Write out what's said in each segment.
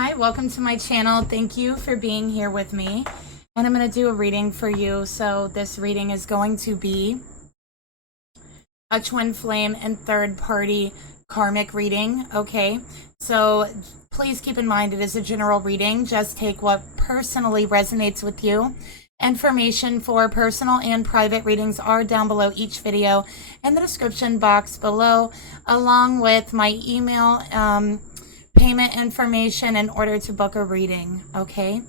Hi, welcome to my channel. Thank you for being here with me. And I'm going to do a reading for you. So this reading is going to be a twin flame and third party karmic reading. Okay, so please keep in mind it is a general reading. Just take what personally resonates with you. Information for personal and private readings are down below each video in the description box below, along with my email payment information in order to book a reading. Okay,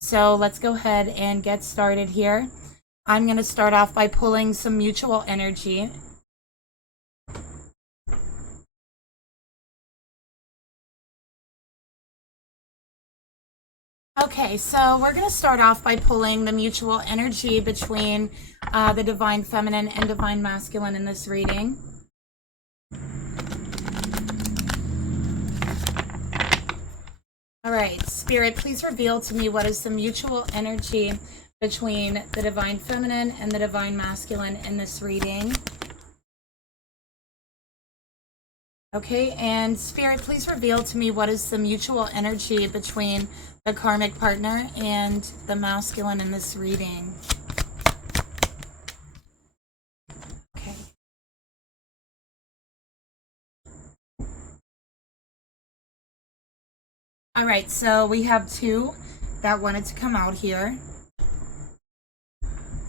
so let's go ahead and get started here. I'm going to start off by pulling some mutual energy. Okay, so we're going to start off by pulling the mutual energy between the Divine Feminine and Divine Masculine in this reading. All right, Spirit, please reveal to me what is the mutual energy between the Divine Feminine and the Divine Masculine in this reading. Okay, and Spirit, please reveal to me what is the mutual energy between the karmic partner and the masculine in this reading. Okay. All right, so we have two that wanted to come out here.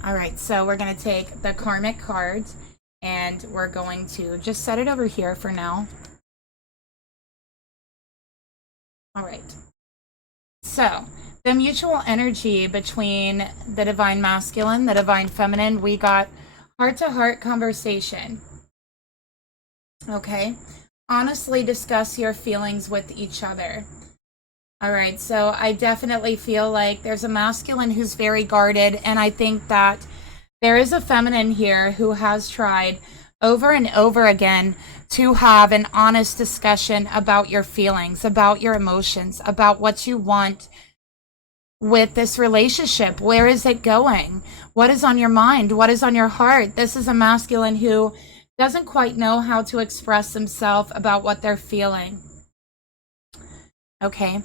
All right, so we're going to take the karmic cards and we're going to just set it over here for now. All right. So the mutual energy between the Divine Masculine, the Divine Feminine, we got heart-to-heart conversation. Okay. Honestly discuss your feelings with each other. All right. So I definitely feel like there's a masculine who's very guarded. And I think that there is a feminine here who has tried over and over again to have an honest discussion about your feelings, about your emotions, about what you want with this relationship. Where is it going? What is on your mind? What is on your heart? This is a masculine who doesn't quite know how to express himself about what they're feeling. Okay.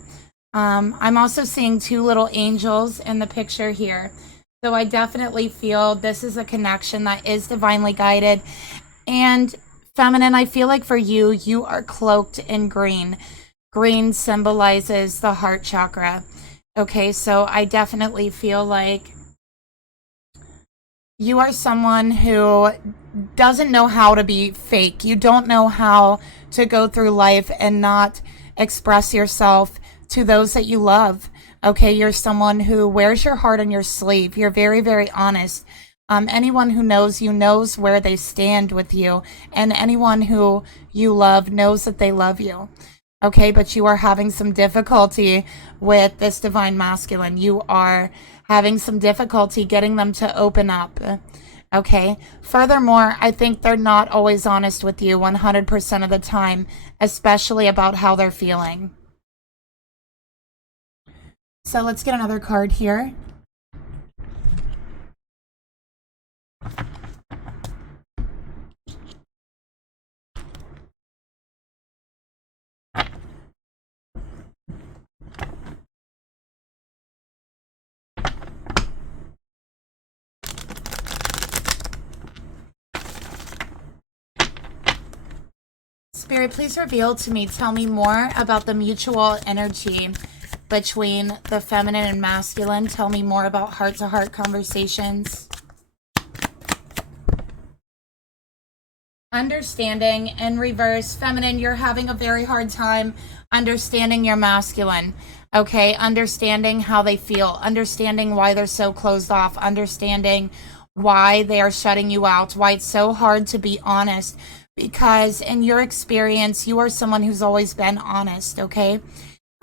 I'm also seeing two little angels in the picture here. So I definitely feel this is a connection that is divinely guided. And feminine, I feel like for you, you are cloaked in green. Green symbolizes the heart chakra. Okay, so I definitely feel like you are someone who doesn't know how to be fake. You don't know how to go through life and not express yourself to those that you love. Okay, you're someone who wears your heart on your sleeve. You're very, very honest. Anyone who knows you knows where they stand with you, and anyone who you love knows that they love you. Okay, but you are having some difficulty with this Divine Masculine. You are having some difficulty getting them to open up. Okay, furthermore, I think they're not always honest with you 100% of the time, especially about how they're feeling. So let's get another card here. Spirit, please reveal to me, tell me more about the mutual energy between the feminine and masculine. Tell me more about heart-to-heart conversations. Understanding in reverse. Feminine, you're having a very hard time understanding your masculine. Okay, understanding how they feel, understanding why they're so closed off, understanding why they are shutting you out, why it's so hard to be honest. Because in your experience, you are someone who's always been honest, okay?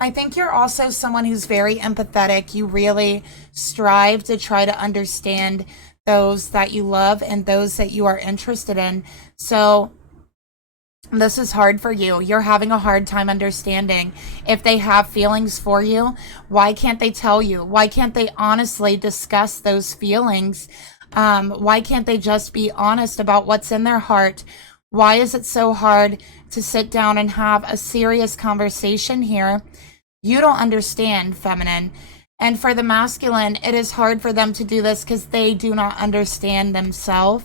I think you're also someone who's very empathetic. You really strive to try to understand those that you love and those that you are interested in. So this is hard for you. You're having a hard time understanding if they have feelings for you. Why can't they tell you? Why can't they honestly discuss those feelings? Why can't they just be honest about what's in their heart? Why is it so hard to sit down and have a serious conversation here You don't understand, feminine. And for the masculine, it is hard for them to do this because they do not understand themselves,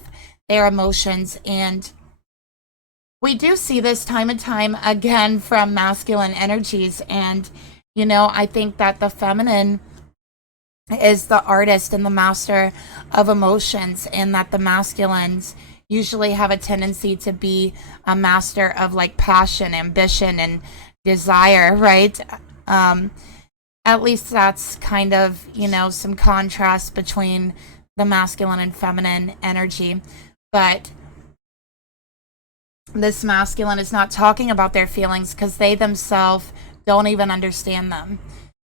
their emotions. And we do see this time and time again from masculine energies. And, you know, I think that the feminine is the artist and the master of emotions, and that the masculines usually have a tendency to be a master of like passion, ambition, and desire, right? Um, at least that's kind of, you know, some contrast between the masculine and feminine energy. But this masculine is not talking about their feelings because they themselves don't even understand them.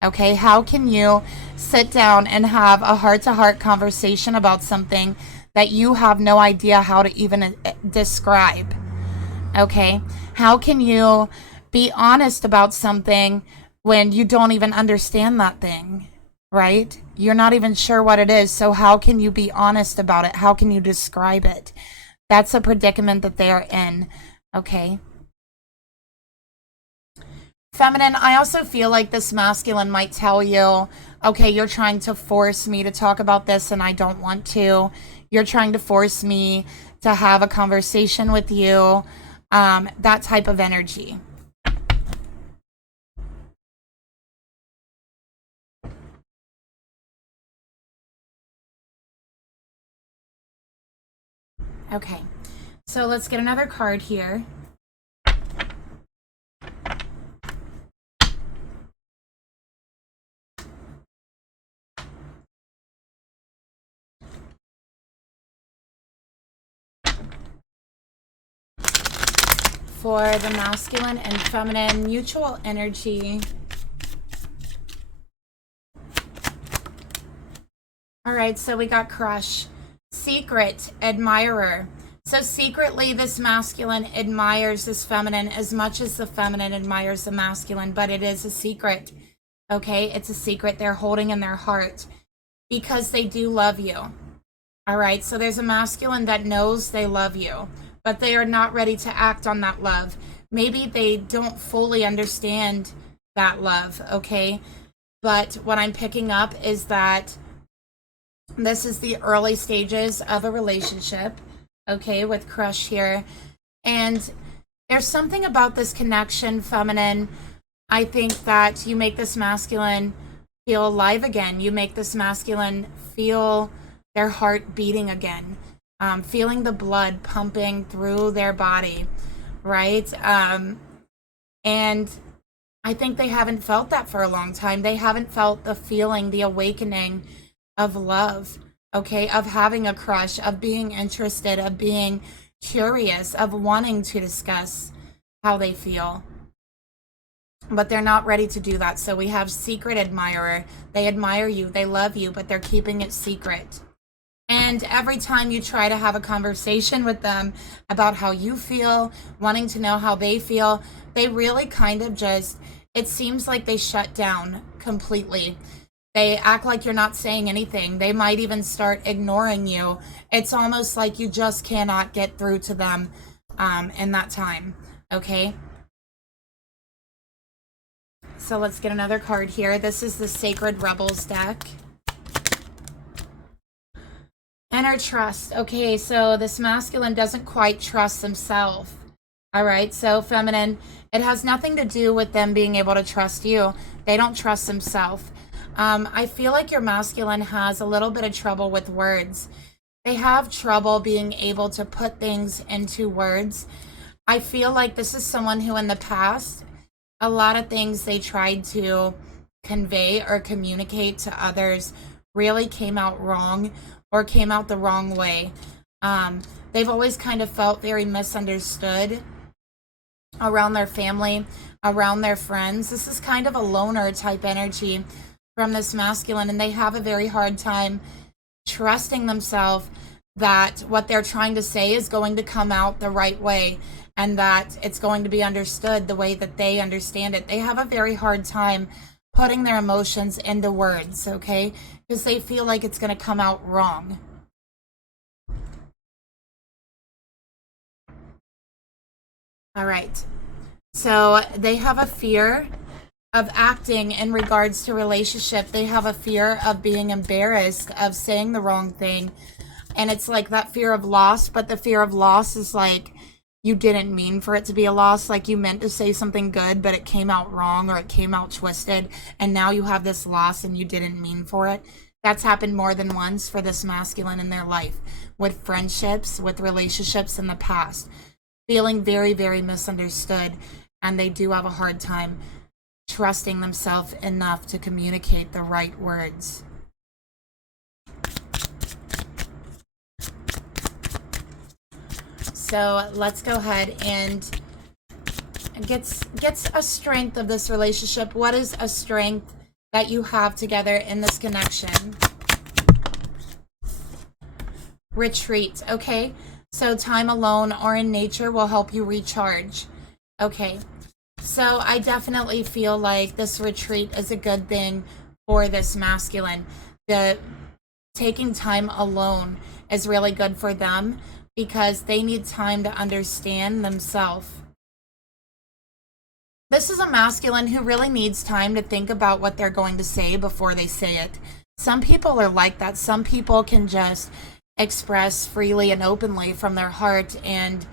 Okay, how can you sit down and have a heart-to-heart conversation about something that you have no idea how to even describe? Okay, how can you be honest about something when you don't even understand that thing, right? You're not even sure what it is, so how can you be honest about it? How can you describe it? That's a predicament that they are in, okay? Feminine, I also feel like this masculine might tell you, okay, you're trying to force me to talk about this and I don't want to. You're trying to force me to have a conversation with you. That type of energy. Okay, so let's get another card here. For the masculine and feminine mutual energy. All right, so we got crush, secret, admirer. So secretly, this masculine admires this feminine as much as the feminine admires the masculine, but it is a secret. Okay, it's a secret they're holding in their heart because they do love you. All right, so there's a masculine that knows they love you, but they are not ready to act on that love. Maybe they don't fully understand that love, okay? But what I'm picking up is that this is the early stages of a relationship, okay, with crush here. And there's something about this connection, feminine. I think that you make this masculine feel alive again. You make this masculine feel their heart beating again, feeling the blood pumping through their body, right? And I think they haven't felt that for a long time. They haven't felt the feeling, the awakening of love, okay, of having a crush, of being interested, of being curious, of wanting to discuss how they feel. But they're not ready to do that. So we have secret admirer. They admire you, they love you, but they're keeping it secret. And every time you try to have a conversation with them about how you feel, wanting to know how they feel, they really kind of just, it seems like they shut down completely. They act like you're not saying anything. They might even start ignoring you. It's almost like you just cannot get through to them in that time, okay? So let's get another card here. This is the Sacred Rebels deck. Inner trust. Okay, so this masculine doesn't quite trust themselves. All right, so feminine, it has nothing to do with them being able to trust you. They don't trust themselves. I feel like your masculine has a little bit of trouble with words. They have trouble being able to put things into words. I feel like this is someone who in the past, a lot of things they tried to convey or communicate to others really came out wrong or came out the wrong way. They've always kind of felt very misunderstood around their family, around their friends. This is kind of a loner type energy from this masculine, and they have a very hard time trusting themselves that what they're trying to say is going to come out the right way and that it's going to be understood the way that they understand it. They have a very hard time putting their emotions into words, okay? Because they feel like it's going to come out wrong. All right. So they have a fear of acting in regards to relationship. They have a fear of being embarrassed, of saying the wrong thing. And it's like that fear of loss, but the fear of loss is like you didn't mean for it to be a loss. Like you meant to say something good, but it came out wrong or it came out twisted. And now you have this loss and you didn't mean for it. That's happened more than once for this masculine in their life, with friendships, with relationships in the past. Feeling very, very misunderstood. And they do have a hard time trusting themselves enough to communicate the right words. So let's go ahead and gets a strength of this relationship. What is a strength that you have together in this connection? Retreat. Okay, so time alone or in nature will help you recharge. Okay, so I definitely feel like this retreat is a good thing for this masculine. The taking time alone is really good for them because they need time to understand themselves. This is a masculine who really needs time to think about what they're going to say before they say it. Some people are like that. Some people can just express freely and openly from their heart and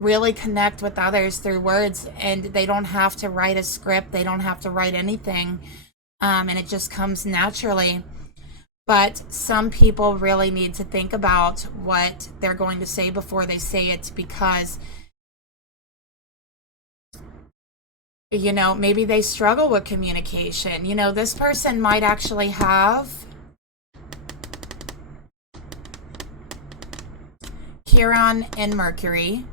really connect with others through words, and they don't have to write a script. They don't have to write anything, and it just comes naturally. But some people really need to think about what they're going to say before they say it, because you know, maybe they struggle with communication. You know, this person might actually have Chiron and Mercury,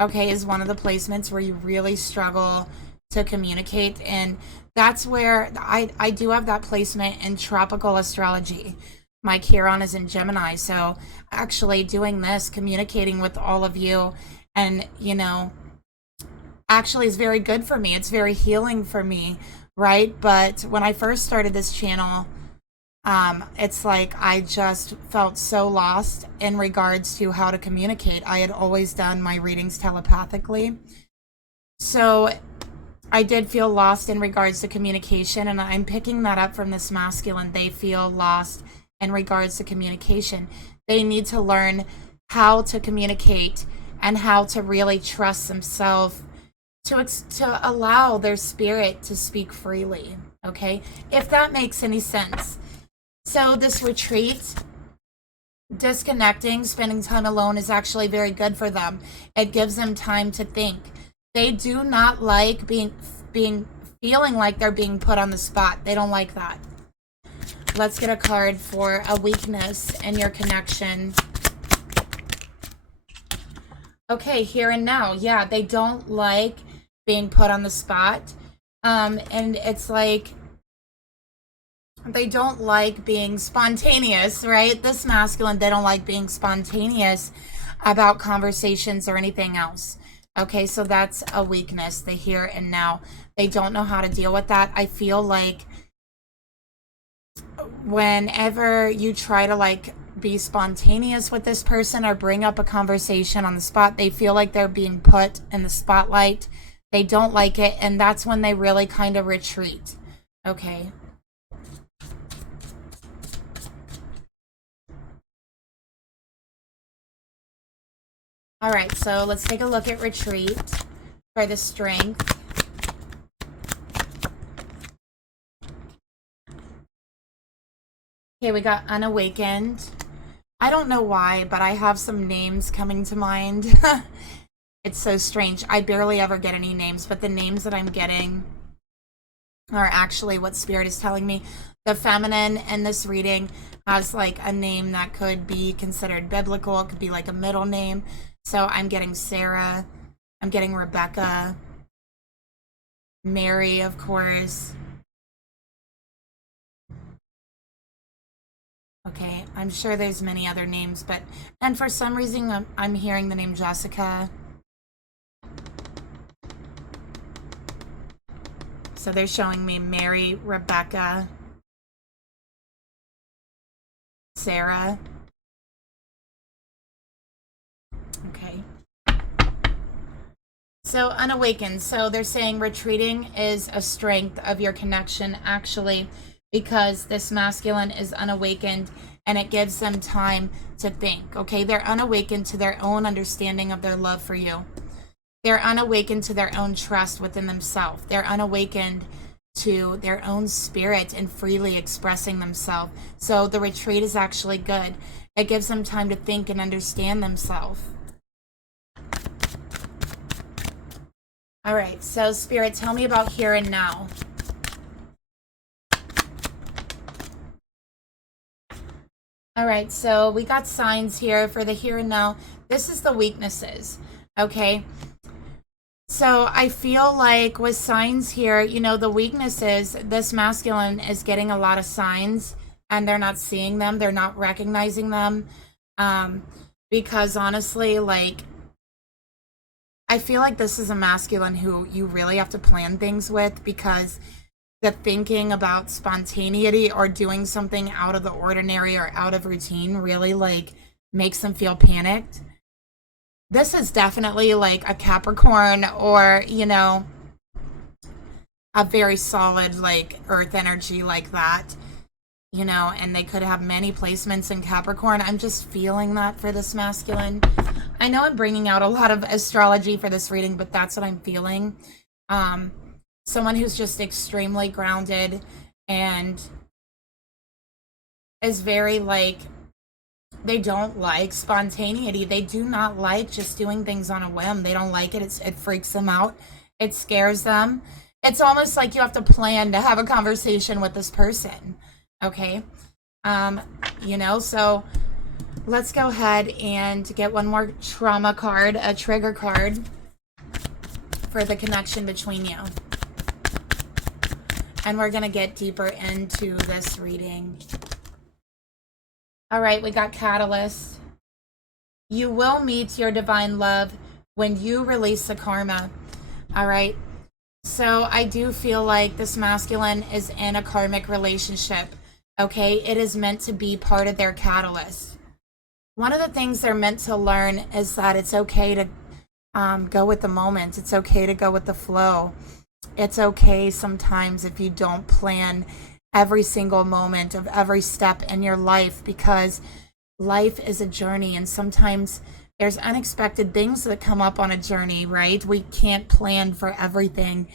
okay, is one of the placements where you really struggle to communicate. And that's where I do have that placement in tropical astrology. My Chiron is in Gemini. So actually doing this, communicating with all of you, and, you know, actually is very good for me. It's very healing for me, right? But when I first started this channel, it's like I just felt so lost in regards to how to communicate. I had always done my readings telepathically. So I did feel lost in regards to communication, and I'm picking that up from this masculine. They feel lost in regards to communication. They need to learn how to communicate and how to really trust themselves to allow their spirit to speak freely, okay? If that makes any sense. So this retreat, disconnecting, spending time alone is actually very good for them. It gives them time to think. They do not like feeling like they're being put on the spot. They don't like that. Let's get a card for a weakness in your connection. Okay, here and now. Yeah, they don't like being put on the spot. And it's like they don't like being spontaneous, right? This masculine, they don't like being spontaneous about conversations or anything else. Okay, so that's a weakness, the here and now. They don't know how to deal with that. I feel like whenever you try to like be spontaneous with this person or bring up a conversation on the spot, they feel like they're being put in the spotlight. They don't like it, and that's when they really kind of retreat. Okay. All right, so let's take a look at retreat for the strength. Okay, we got Unawakened. I don't know why, but I have some names coming to mind. It's so strange. I barely ever get any names, but the names that I'm getting are actually what Spirit is telling me. The feminine in this reading has like a name that could be considered biblical. It could be like a middle name. So I'm getting Sarah. I'm getting Rebecca. Mary, of course. Okay, I'm sure there's many other names, but and for some reason I'm hearing the name Jessica. So they're showing me Mary, Rebecca, Sarah. Okay. So unawakened. So they're saying retreating is a strength of your connection, actually, because this masculine is unawakened and it gives them time to think. Okay, they're unawakened to their own understanding of their love for you. They're unawakened to their own trust within themselves. They're unawakened to their own spirit and freely expressing themselves. So the retreat is actually good. It gives them time to think and understand themselves. All right, so Spirit, tell me about here and now. All right, so we got signs here for the here and now. This is the weaknesses, okay? So I feel like with signs here, you know, the weaknesses, this masculine is getting a lot of signs and they're not seeing them. They're not recognizing them. Because honestly, like, I feel like this is a masculine who you really have to plan things with, because the thinking about spontaneity or doing something out of the ordinary or out of routine really like makes them feel panicked. This is definitely like a Capricorn, or, you know, a very solid like earth energy like that, you know, and they could have many placements in Capricorn. I'm just feeling that for this masculine. I know I'm bringing out a lot of astrology for this reading, but that's what I'm feeling. Someone who's just extremely grounded and is very like, they don't like spontaneity. They do not like just doing things on a whim. They don't like it. It freaks them out. It scares them. It's almost like you have to plan to have a conversation with this person. Okay. You know, so let's go ahead and get one more trauma card, a trigger card for the connection between you. And we're going to get deeper into this reading. All right, we got Catalyst. You will meet your divine love when you release the karma. All right. So I do feel like this masculine is in a karmic relationship. Okay. It is meant to be part of their catalyst. One of the things they're meant to learn is that it's okay to go with the moment. It's okay to go with the flow. It's okay sometimes if you don't plan every single moment of every step in your life, because life is a journey and sometimes there's unexpected things that come up on a journey, right? We can't plan for everything.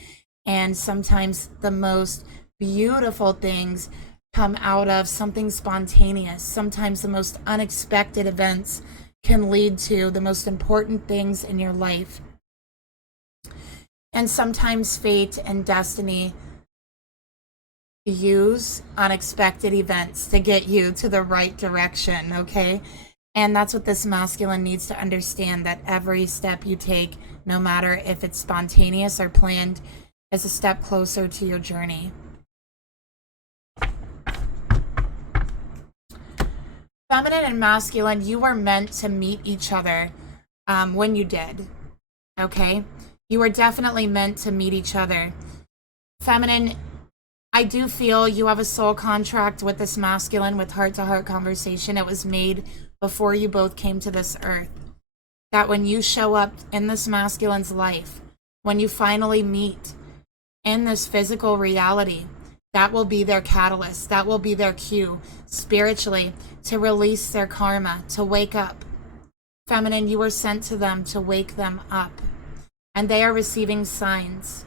And sometimes the most beautiful things come out of something spontaneous. Sometimes the most unexpected events can lead to the most important things in your life. And sometimes fate and destiny use unexpected events to get you to the right direction, okay? And that's what this masculine needs to understand, that every step you take, no matter if it's spontaneous or planned, is a step closer to your journey. Feminine and masculine, you were meant to meet each other when you did, okay? You were definitely meant to meet each other. Feminine, I do feel you have a soul contract with this masculine, with heart-to-heart conversation. It was made before you both came to this earth. That when you show up in this masculine's life, when you finally meet in this physical reality, that will be their catalyst. That will be their cue spiritually to release their karma, to wake up. Feminine, you were sent to them to wake them up. And they are receiving signs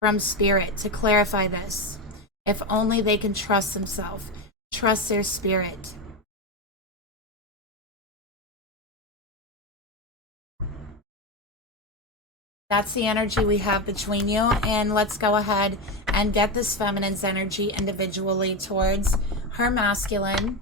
from spirit to clarify this. If only they can trust themselves, trust their spirit. That's the energy we have between you. And let's go ahead and get this feminine's energy individually towards her masculine.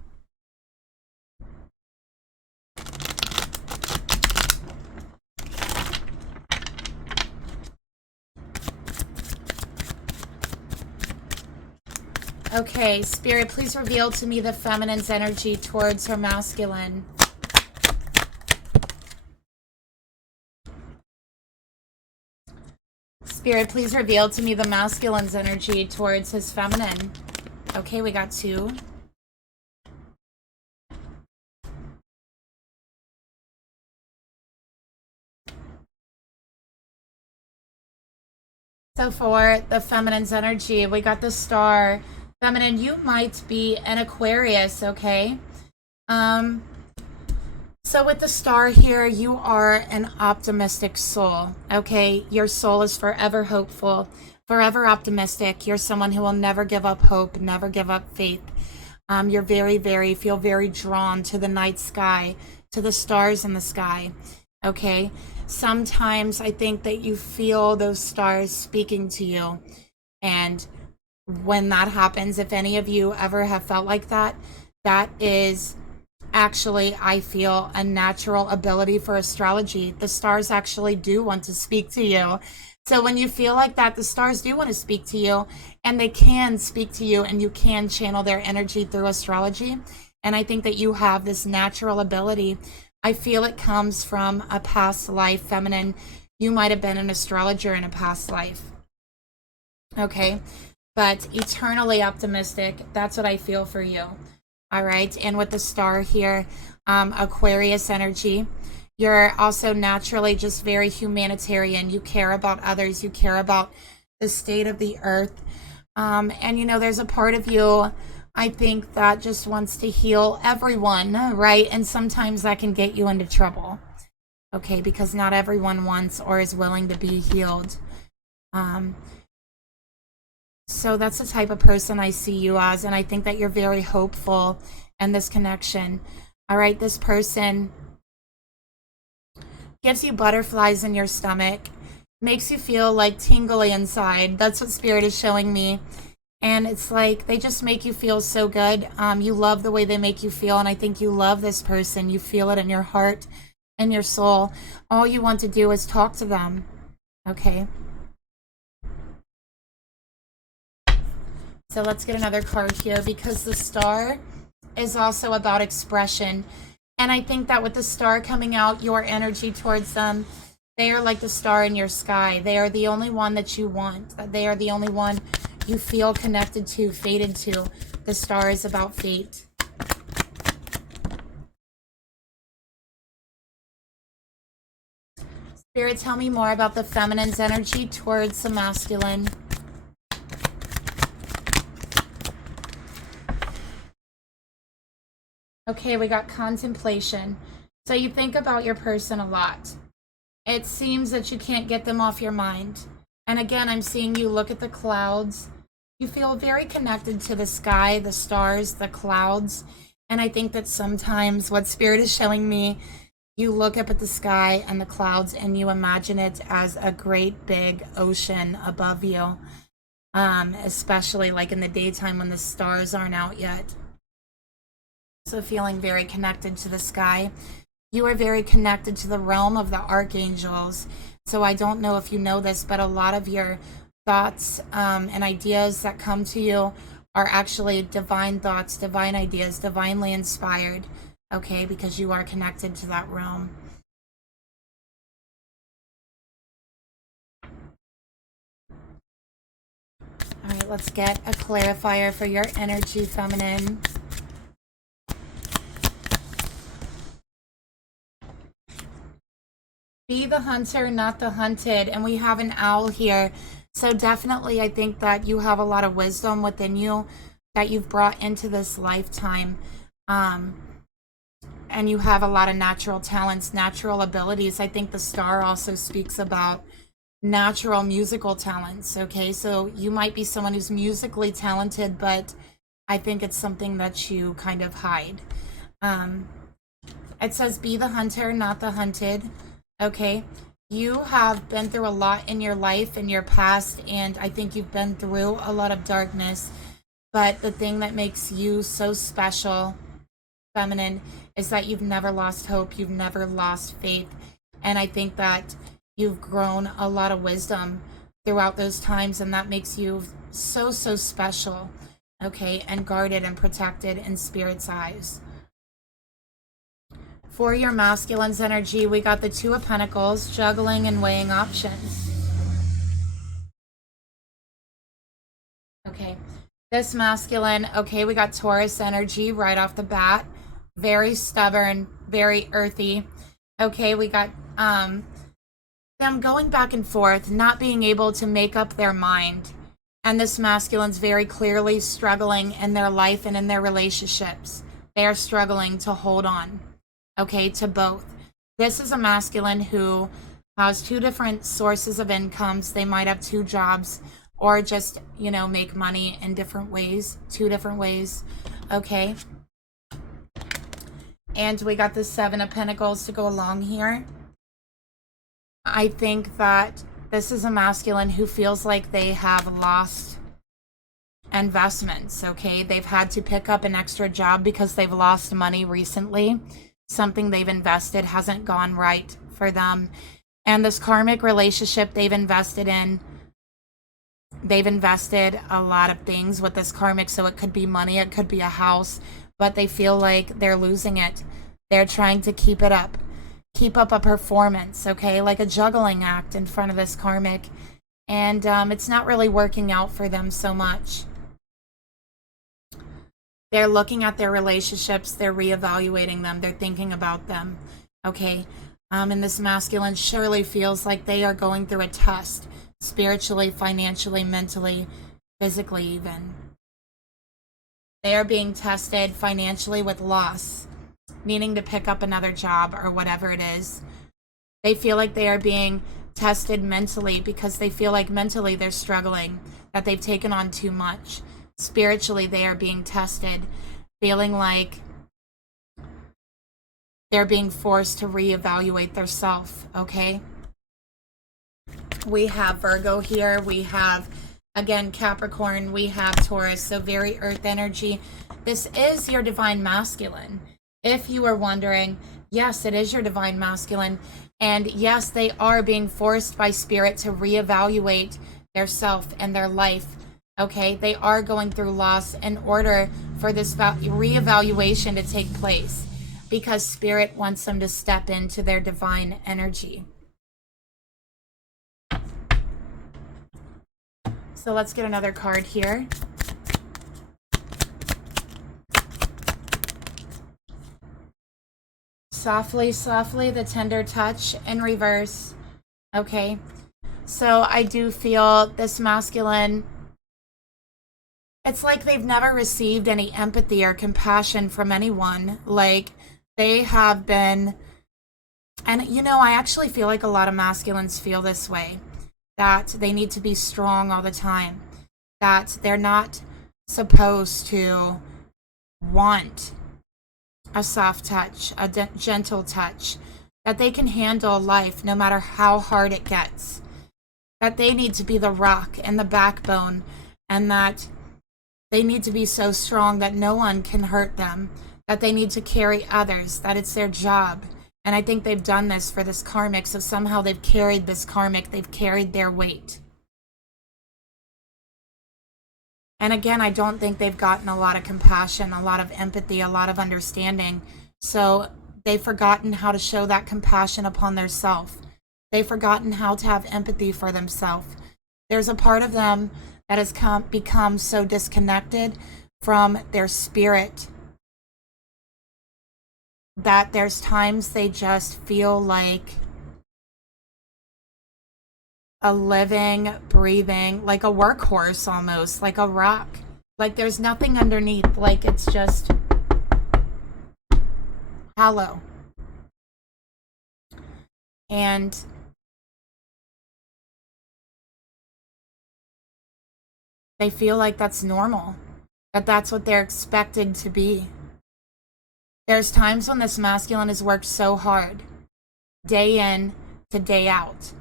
Okay, Spirit, please reveal to me the feminine's energy towards her masculine. Spirit, please reveal to me the masculine's energy towards his feminine. Okay, we got 2. So for the feminine's energy, we got the star. Feminine, you might be an Aquarius, okay? So with the star here, you are an optimistic soul, okay? Your soul is forever hopeful, forever optimistic. You're someone who will never give up hope, never give up faith. You're feel very drawn to the night sky, to the stars in the sky, okay? Sometimes I think that you feel those stars speaking to you. And when that happens, if any of you ever have felt like that, that is actually, I feel, a natural ability for astrology. The stars actually do want to speak to you. So when you feel like that, the stars do want to speak to you, and they can speak to you, and you can channel their energy through astrology. And I think that you have this natural ability. I feel it comes from a past life, feminine. You might have been an astrologer in a past life. Okay? But eternally optimistic, that's what I feel for you. All right, and with the star here, Aquarius energy, you're also naturally just very humanitarian. You care about others. You care about the state of the earth. And, you know, there's a part of you, I think, that just wants to heal everyone, right? And sometimes that can get you into trouble, okay, because not everyone wants or is willing to be healed. So that's the type of person I see you as, and I think that you're very hopeful in this connection. All right, this person gives you butterflies in your stomach, makes you feel like tingly inside. That's what Spirit is showing me. And it's like they just make you feel so good. You love the way they make you feel, and I think you love this person. You feel it in your heart and your soul. All you want to do is talk to them, okay? So let's get another card here, because the star is also about expression. And I think that with the star coming out, your energy towards them, they are like the star in your sky. They are the only one that you want. They are the only one you feel connected to, fated to. The star is about fate. Spirit, tell me more about the feminine's energy towards the masculine. Okay, we got contemplation. So you think about your person a lot. It seems that you can't get them off your mind. And again, I'm seeing you look at the clouds. You feel very connected to the sky, the stars, the clouds. And I think that sometimes what Spirit is showing me, you look up at the sky and the clouds and you imagine it as a great big ocean above you. Especially like in the daytime when the stars aren't out yet. So feeling very connected to the sky. You are very connected to the realm of the archangels. So I don't know if you know this, but a lot of your thoughts and ideas that come to you are actually divine thoughts, divine ideas, divinely inspired, okay, because you are connected to that realm. All right, let's get a clarifier for your energy, feminine. Be the hunter, not the hunted. And we have an owl here. So definitely I think that you have a lot of wisdom within you that you've brought into this lifetime. And you have a lot of natural talents, natural abilities. I think the star also speaks about natural musical talents, okay? So you might be someone who's musically talented, but I think it's something that you kind of hide. It says be the hunter, not the hunted. Okay, you have been through a lot in your life, in your past, and I think you've been through a lot of darkness. But the thing that makes you so special, feminine, is that you've never lost hope, you've never lost faith. And I think that you've grown a lot of wisdom throughout those times, and that makes you so, so special, okay, and guarded and protected in Spirit's eyes. For your masculine's energy, we got the Two of Pentacles, juggling and weighing options. Okay, this masculine, okay, we got Taurus energy right off the bat. Very stubborn, very earthy. Okay, we got them going back and forth, not being able to make up their mind. And this masculine's very clearly struggling in their life and in their relationships. They are struggling to hold on, okay, to both. This is a masculine who has two different sources of incomes. They might have two jobs or just, you know, make money in different ways, two different ways, okay? And we got the Seven of Pentacles to go along here. I think that this is a masculine who feels like they have lost investments, okay? They've had to pick up an extra job because they've lost money recently. Something they've invested hasn't gone right for them. And this karmic relationship they've invested in, they've invested a lot of things with this karmic. So it could be money, it could be a house, but they feel like they're losing it. They're trying to keep it up. Keep up a performance, okay, like a juggling act in front of this karmic, and it's not really working out for them so much. They're looking at their relationships, they're reevaluating them, they're thinking about them, okay, and this masculine surely feels like they are going through a test, spiritually, financially, mentally, physically even. They are being tested financially with loss, needing to pick up another job or whatever it is. They feel like they are being tested mentally because they feel like mentally they're struggling, that they've taken on too much. Spiritually, they are being tested, feeling like they're being forced to reevaluate their self, okay? We have Virgo here. We have, again, Capricorn. We have Taurus, so very earth energy. This is your divine masculine. If you were wondering, yes, it is your divine masculine. And yes, they are being forced by spirit to reevaluate their self and their life. Okay, they are going through loss in order for this reevaluation to take place because spirit wants them to step into their divine energy. So let's get another card here. Softly, softly, the tender touch in reverse. Okay, so I do feel this masculine, it's like they've never received any empathy or compassion from anyone. Like they have been, and you know, I actually feel like a lot of masculines feel this way, that they need to be strong all the time, that they're not supposed to want a soft touch, a gentle touch, that they can handle life no matter how hard it gets, that they need to be the rock and the backbone, and that they need to be so strong that no one can hurt them, that they need to carry others, that it's their job. And I think they've done this for this karmic, so somehow they've carried this karmic, they've carried their weight. And again, I don't think they've gotten a lot of compassion, a lot of empathy, a lot of understanding. So they've forgotten how to show that compassion upon their self. They've forgotten how to have empathy for themselves. There's a part of them that has become so disconnected from their spirit that there's times they just feel like a living, breathing, like a workhorse almost, like a rock. Like there's nothing underneath, like it's just hollow. And they feel like that's normal, that that's what they're expected to be. There's times when this masculine has worked so hard, day in to day out,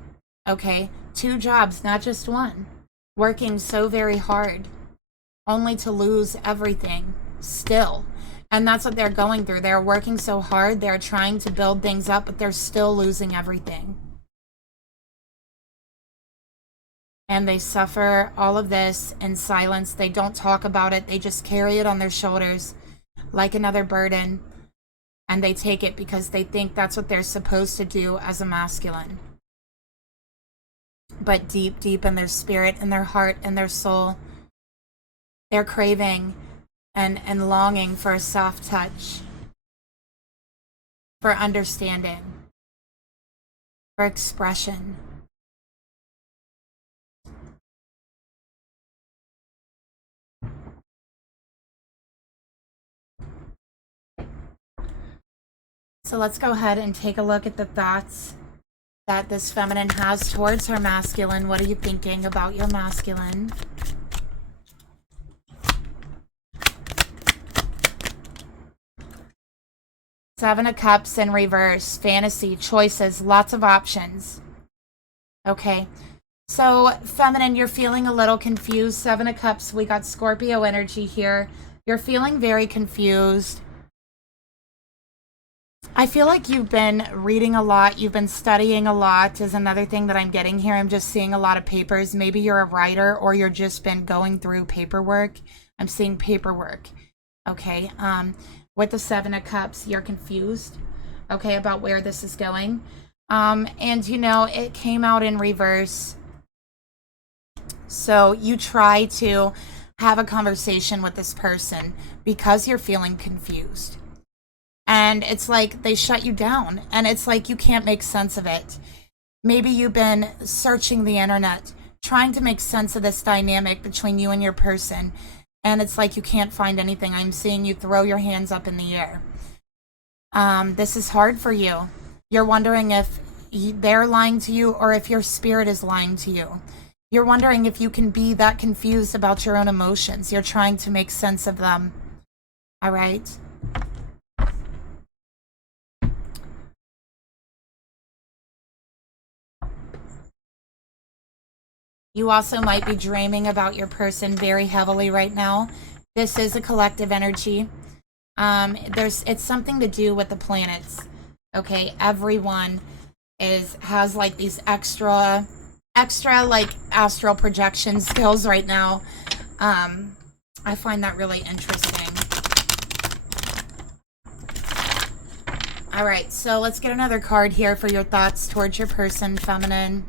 okay? 2 jobs, not just one, working so very hard, only to lose everything still. And that's what they're going through. They're working so hard, they're trying to build things up, but they're still losing everything. And they suffer all of this in silence. They don't talk about it. They just carry it on their shoulders like another burden. And they take it because they think that's what they're supposed to do as a masculine. But deep, deep in their spirit, in their heart, in their soul, they're craving and longing for a soft touch, for understanding, for expression. So let's go ahead and take a look at the thoughts that this feminine has towards her masculine. What are you thinking about your masculine? Seven of Cups in reverse, fantasy, choices, lots of options. Okay, so feminine, you're feeling a little confused. Seven of Cups, we got Scorpio energy here. You're feeling very confused. I feel like you've been reading a lot. You've been studying a lot is another thing that I'm getting here. I'm just seeing a lot of papers. Maybe you're a writer or you're just been going through paperwork. I'm seeing paperwork. Okay. With the Seven of Cups, you're confused. Okay. About where this is going. And you know, it came out in reverse. So you try to have a conversation with this person because you're feeling confused. And it's like they shut you down and it's like you can't make sense of it. Maybe you've been searching the internet, trying to make sense of this dynamic between you and your person. And it's like you can't find anything. I'm seeing you throw your hands up in the air. This is hard for you. You're wondering if they're lying to you or if your spirit is lying to you. You're wondering if you can be that confused about your own emotions. You're trying to make sense of them. All right. You also might be dreaming about your person very heavily right now. This is a collective energy. It's something to do with the planets. Okay, everyone has like these extra like astral projection skills right now. I find that really interesting. All right, so let's get another card here for your thoughts towards your person, feminine.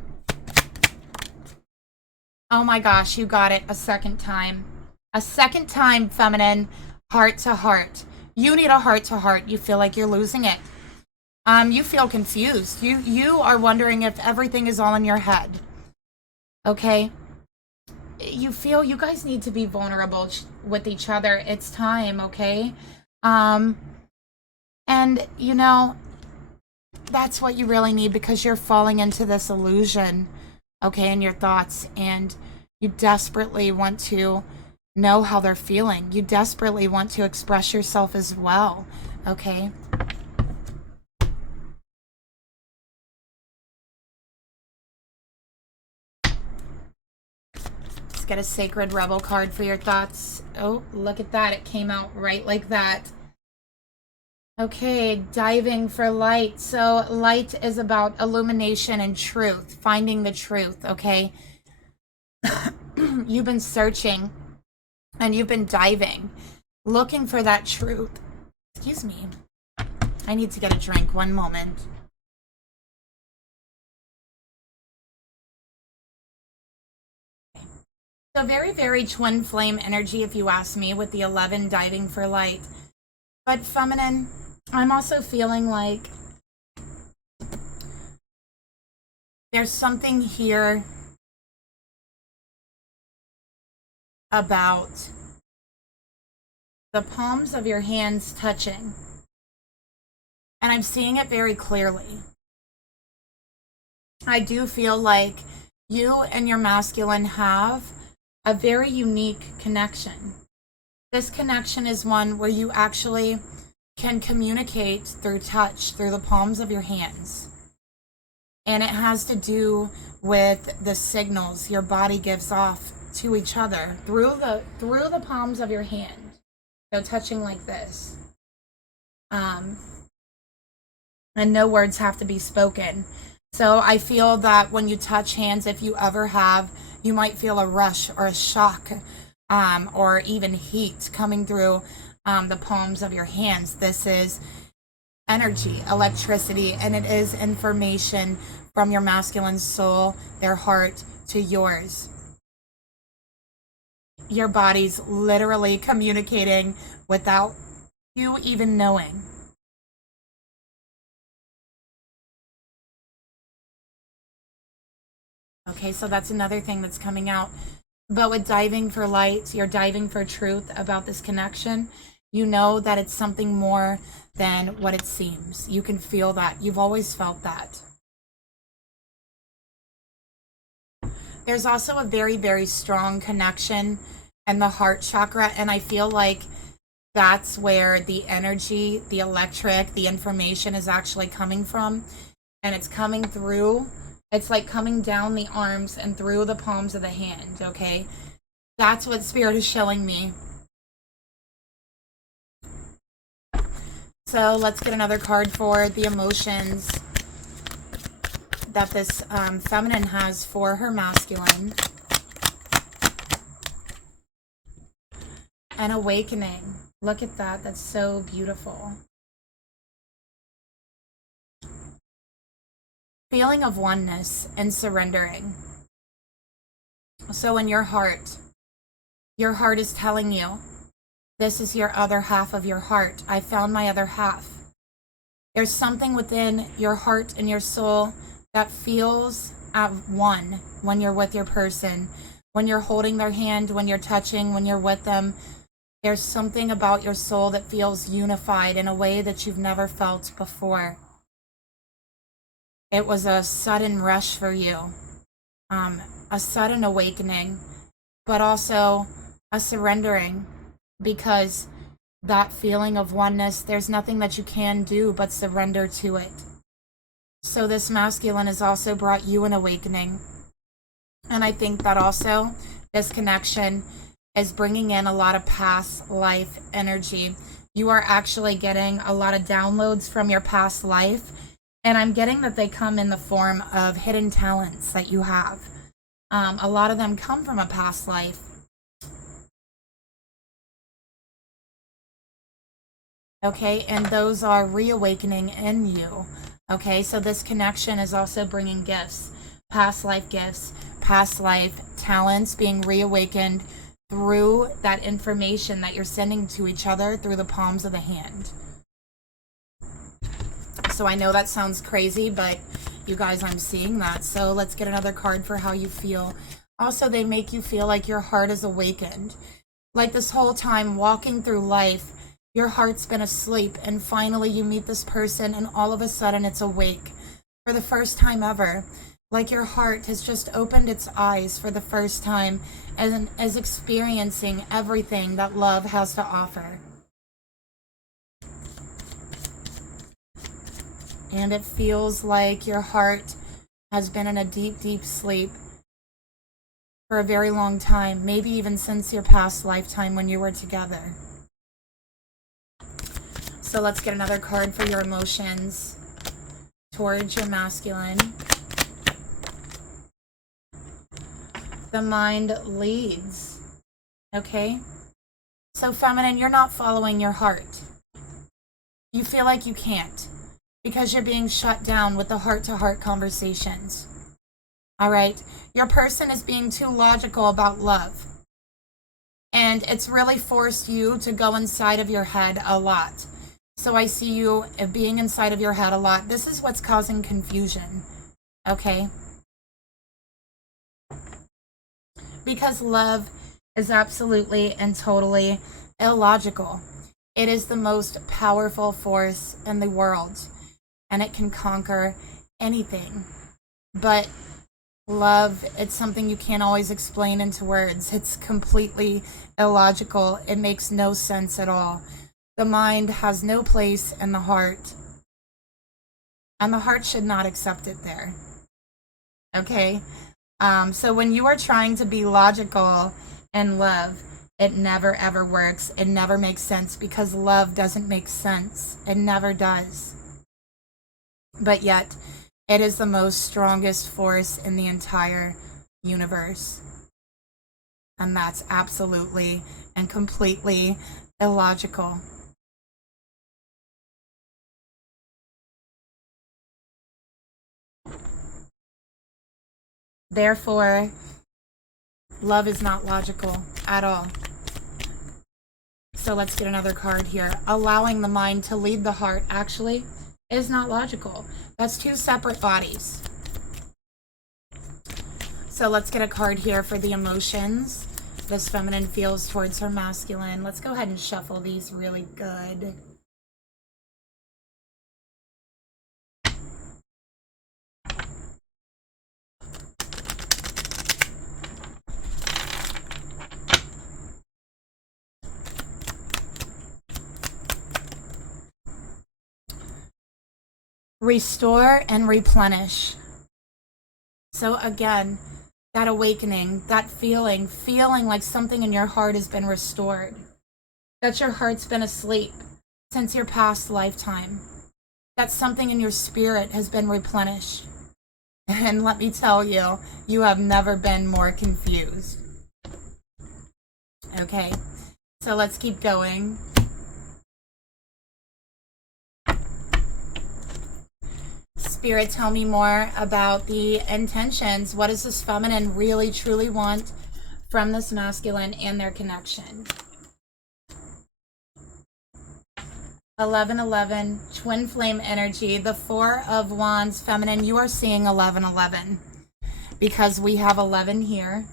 Oh my gosh, you got it a second time. A second time, feminine, heart to heart. You need a heart to heart. You feel like you're losing it. You feel confused. You are wondering if everything is all in your head. Okay? You feel you guys need to be vulnerable with each other. It's time, okay? And, you know, that's what you really need because you're falling into this illusion. Okay, in your thoughts, and you desperately want to know how they're feeling. You desperately want to express yourself as well. Okay. Let's get a Sacred Rebel card for your thoughts. Oh, look at that. It came out right like that. Okay, diving for light. So light is about illumination and truth, finding the truth, okay? You've been searching and you've been diving, looking for that truth. Excuse me. I need to get a drink. One moment. So very, very twin flame energy, if you ask me, with the 11 diving for light. But feminine, I'm also feeling like there's something here about the palms of your hands touching. And I'm seeing it very clearly. I do feel like you and your masculine have a very unique connection. This connection is one where you actually can communicate through touch, through the palms of your hands. And it has to do with the signals your body gives off to each other through the palms of your hand. So touching like this. And no words have to be spoken. So I feel that when you touch hands, if you ever have, you might feel a rush or a shock, or even heat coming through the palms of your hands. This is energy, electricity, and it is information from your masculine soul, their heart, to yours. Your body's literally communicating without you even knowing. Okay, so that's another thing that's coming out. But with diving for light, you're diving for truth about this connection. You know that it's something more than what it seems. You can feel that. You've always felt that. There's also a very, very strong connection in the heart chakra, and I feel like that's where the energy, the electric, the information is actually coming from, and it's coming through. It's like coming down the arms and through the palms of the hand, okay? That's what Spirit is showing me. So let's get another card for the emotions that this feminine has for her masculine. An awakening. Look at that. That's so beautiful. Feeling of oneness and surrendering. So in your heart is telling you, this is your other half of your heart. I found my other half. There's something within your heart and your soul that feels at one when you're with your person, when you're holding their hand, when you're touching, when you're with them. There's something about your soul that feels unified in a way that you've never felt before. It was a sudden rush for you, a sudden awakening, but also a surrendering, because that feeling of oneness, there's nothing that you can do but surrender to it. So this masculine has also brought you an awakening. And I think that also this connection is bringing in a lot of past life energy. You are actually getting a lot of downloads from your past life. And I'm getting that they come in the form of hidden talents that you have. A lot of them come from a past life. Okay, and those are reawakening in you. Okay, so this connection is also bringing gifts, past life talents being reawakened through that information that you're sending to each other through the palms of the hand. So I know that sounds crazy, but you guys, I'm seeing that. So let's get another card for how you feel. Also, they make you feel like your heart is awakened. Like this whole time walking through life, your heart's been asleep, and finally you meet this person and all of a sudden it's awake for the first time ever. Like your heart has just opened its eyes for the first time and is experiencing everything that love has to offer. And it feels like your heart has been in a deep, deep sleep for a very long time, maybe even since your past lifetime when you were together. So let's get another card for your emotions towards your masculine. The mind leads. Okay? So feminine, you're not following your heart. You feel like you can't because you're being shut down with the heart-to-heart conversations. All right? Your person is being too logical about love. And it's really forced you to go inside of your head a lot. So I see you being inside of your head a lot. This is what's causing confusion, okay? Because love is absolutely and totally illogical. It is the most powerful force in the world, and it can conquer anything. But love, it's something you can't always explain into words. It's completely illogical. It makes no sense at all. The mind has no place in the heart, and the heart should not accept it there. Okay? So when you are trying to be logical in love, it never ever works. It never makes sense because love doesn't make sense. It never does. But yet, it is the most strongest force in the entire universe. And that's absolutely and completely illogical. Therefore, love is not logical at all. So let's get another card here. Allowing the mind to lead the heart actually is not logical. That's two separate bodies. So let's get a card here for the emotions this feminine feels towards her masculine. Let's go ahead and shuffle these really good. Restore and replenish. So again, that awakening, that feeling like something in your heart has been restored, that your heart's been asleep since your past lifetime, that something in your spirit has been replenished. And let me tell you, you have never been more confused. Okay, so let's keep going. Spirit, tell me more about the intentions. What does this feminine really truly want from this masculine and their connection? 1111, twin flame energy, the Four of Wands, feminine. You are seeing 1111 because we have 11 here.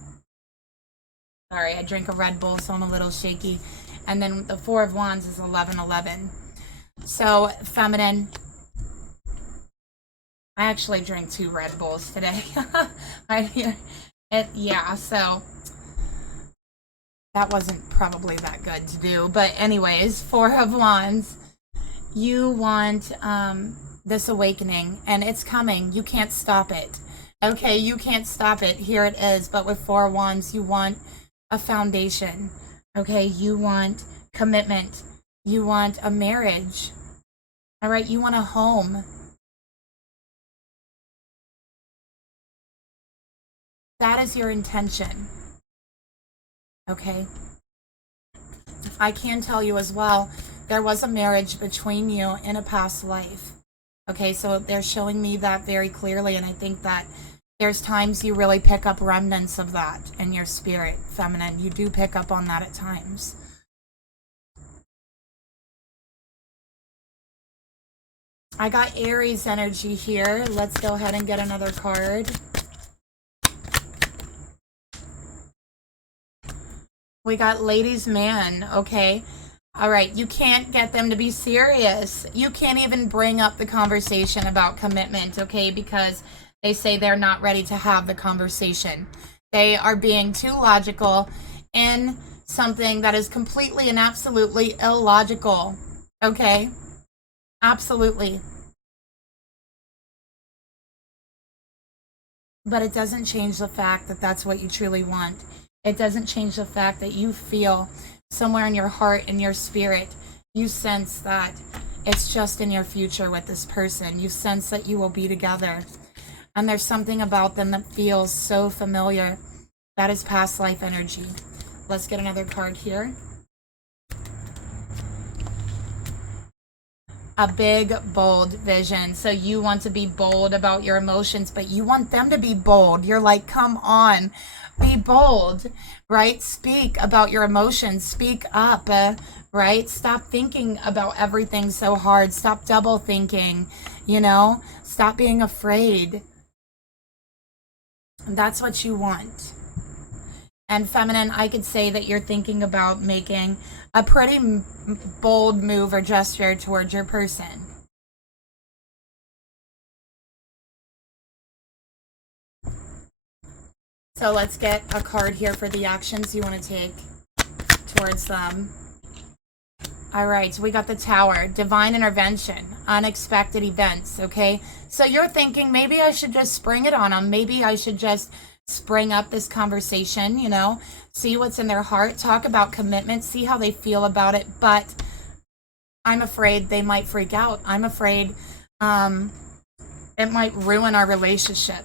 Sorry, I drank a Red Bull, so I'm a little shaky. And then the Four of Wands is 1111. So, feminine, I actually drank 2 Red Bulls today. Yeah, so that wasn't probably that good to do. But anyways, Four of Wands, you want this awakening, and it's coming. You can't stop it. Okay, you can't stop it. Here it is. But with Four of Wands, you want a foundation. Okay, you want commitment. You want a marriage. All right, you want a home. That is your intention. Okay. I can tell you as well, there was a marriage between you in a past life. Okay, so they're showing me that very clearly, and I think that there's times you really pick up remnants of that in your spirit, feminine. You do pick up on that at times. I got Aries energy here. Let's go ahead and get another card. We got ladies man, okay? All right, you can't get them to be serious. You can't even bring up the conversation about commitment, okay? Because they say they're not ready to have the conversation. They are being too logical in something that is completely and absolutely illogical, okay? Absolutely. But it doesn't change the fact that that's what you truly want. It doesn't change the fact that you feel somewhere in your heart and your spirit, you sense that it's just in your future with this person. You sense that you will be together. And there's something about them that feels so familiar. That is past life energy. Let's get another card here. A big, bold vision. So you want to be bold about your emotions, but you want them to be bold. You're like, come on. Be bold, right? Speak about your emotions. Speak up, right? Stop thinking about everything so hard. Stop double thinking, you know? Stop being afraid. That's what you want. And feminine, I could say that you're thinking about making a pretty bold move or gesture towards your person. So let's get a card here for the actions you want to take towards them. All right, so we got the Tower, divine intervention, unexpected events, okay? So you're thinking, maybe I should just spring it on them. Maybe I should just spring up this conversation, you know, see what's in their heart, talk about commitment, see how they feel about it. But I'm afraid they might freak out. I'm afraid it might ruin our relationship.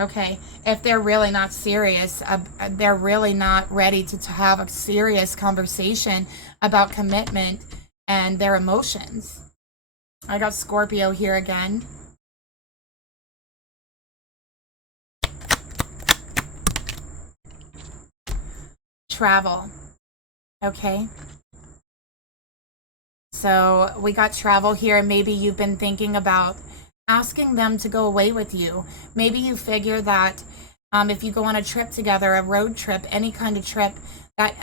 Okay, if they're really not serious, they're really not ready to have a serious conversation about commitment and their emotions. I got Scorpio here again. Travel. Okay. So we got travel here. Maybe you've been thinking about asking them to go away with you. Maybe you figure that If you go on a trip together, a road trip, any kind of trip, that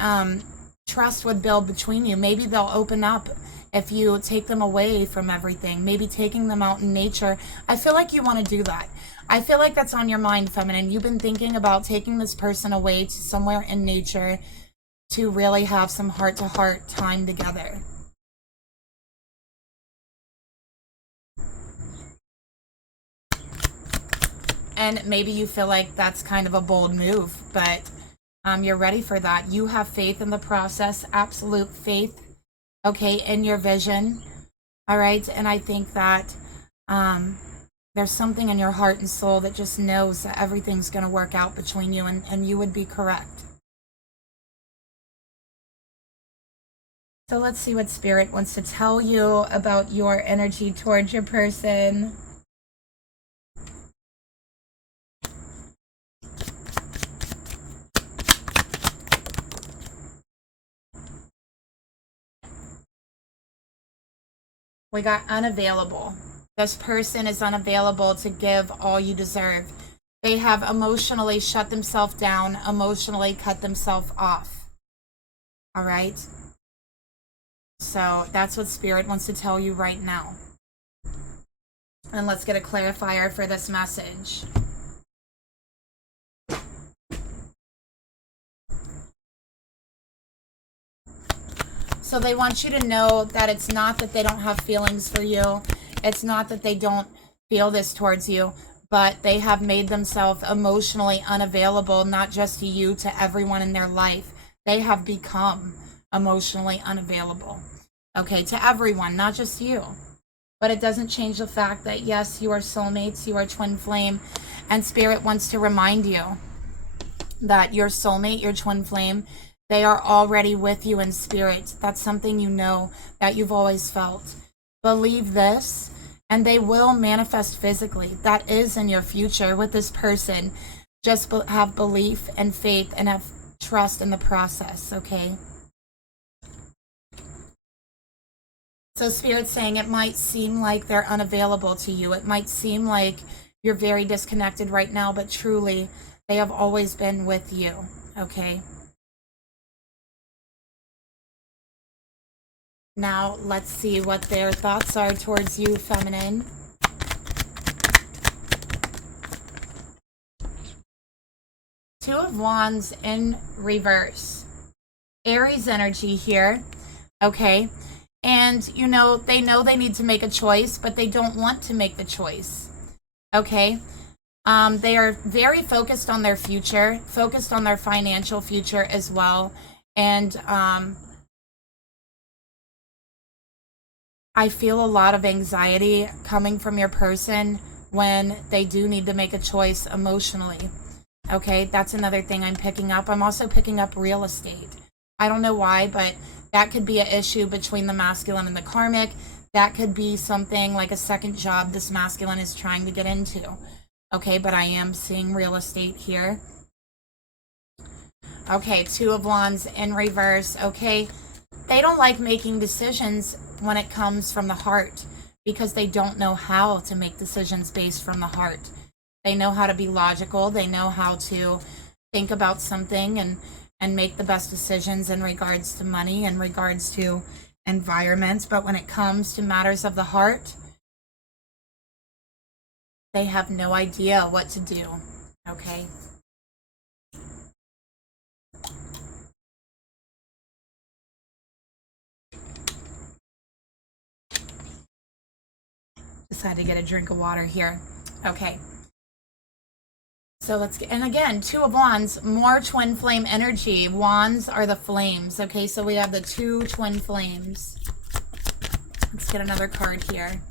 trust would build between you. Maybe they'll open up if you take them away from everything. Maybe taking them out in nature. I feel like you want to do that. I feel like that's on your mind, feminine. You've been thinking about taking this person away to somewhere in nature to really have some heart-to-heart time together. And maybe you feel like that's kind of a bold move, but you're ready for that. You have faith in the process, absolute faith, okay, in your vision, all right? And I think that there's something in your heart and soul that just knows that everything's going to work out between you, and you would be correct. So let's see what Spirit wants to tell you about your energy towards your person. We got unavailable. This person is unavailable to give all you deserve. They have emotionally shut themselves down, emotionally cut themselves off. All right? So that's what Spirit wants to tell you right now. And let's get a clarifier for this message. So they want you to know that it's not that they don't have feelings for you. It's not that they don't feel this towards you, but they have made themselves emotionally unavailable, not just to you, to everyone in their life. They have become emotionally unavailable, okay, to everyone, not just you. But it doesn't change the fact that, yes, you are soulmates, you are twin flame, and Spirit wants to remind you that your soulmate, your twin flame, they are already with you in spirit. That's something you know, that you've always felt. Believe this, and they will manifest physically. That is in your future with this person. Just have belief and faith and have trust in the process, okay? So Spirit's saying it might seem like they're unavailable to you. It might seem like you're very disconnected right now, but truly, they have always been with you, okay? Now, let's see what their thoughts are towards you, feminine. Two of Wands in reverse. Aries energy here, okay? And, you know they need to make a choice, but they don't want to make the choice, okay? They are very focused on their future, focused on their financial future as well. And, I feel a lot of anxiety coming from your person when they do need to make a choice emotionally. Okay, that's another thing I'm picking up. I'm also picking up real estate. I don't know why, but that could be an issue between the masculine and the karmic. That could be something like a second job this masculine is trying to get into. Okay, but I am seeing real estate here. Okay, Two of Wands in reverse. Okay, they don't like making decisions when it comes from the heart, because they don't know how to make decisions based from the heart. They know how to be logical. They know how to think about something and make the best decisions in regards to money, in regards to environments. But when it comes to matters of the heart, they have no idea what to do, okay? Just had to get a drink of water here. Okay. So let's get, and again, Two of Wands, more twin flame energy. Wands are the flames. Okay, so we have the two twin flames. Let's get another card here.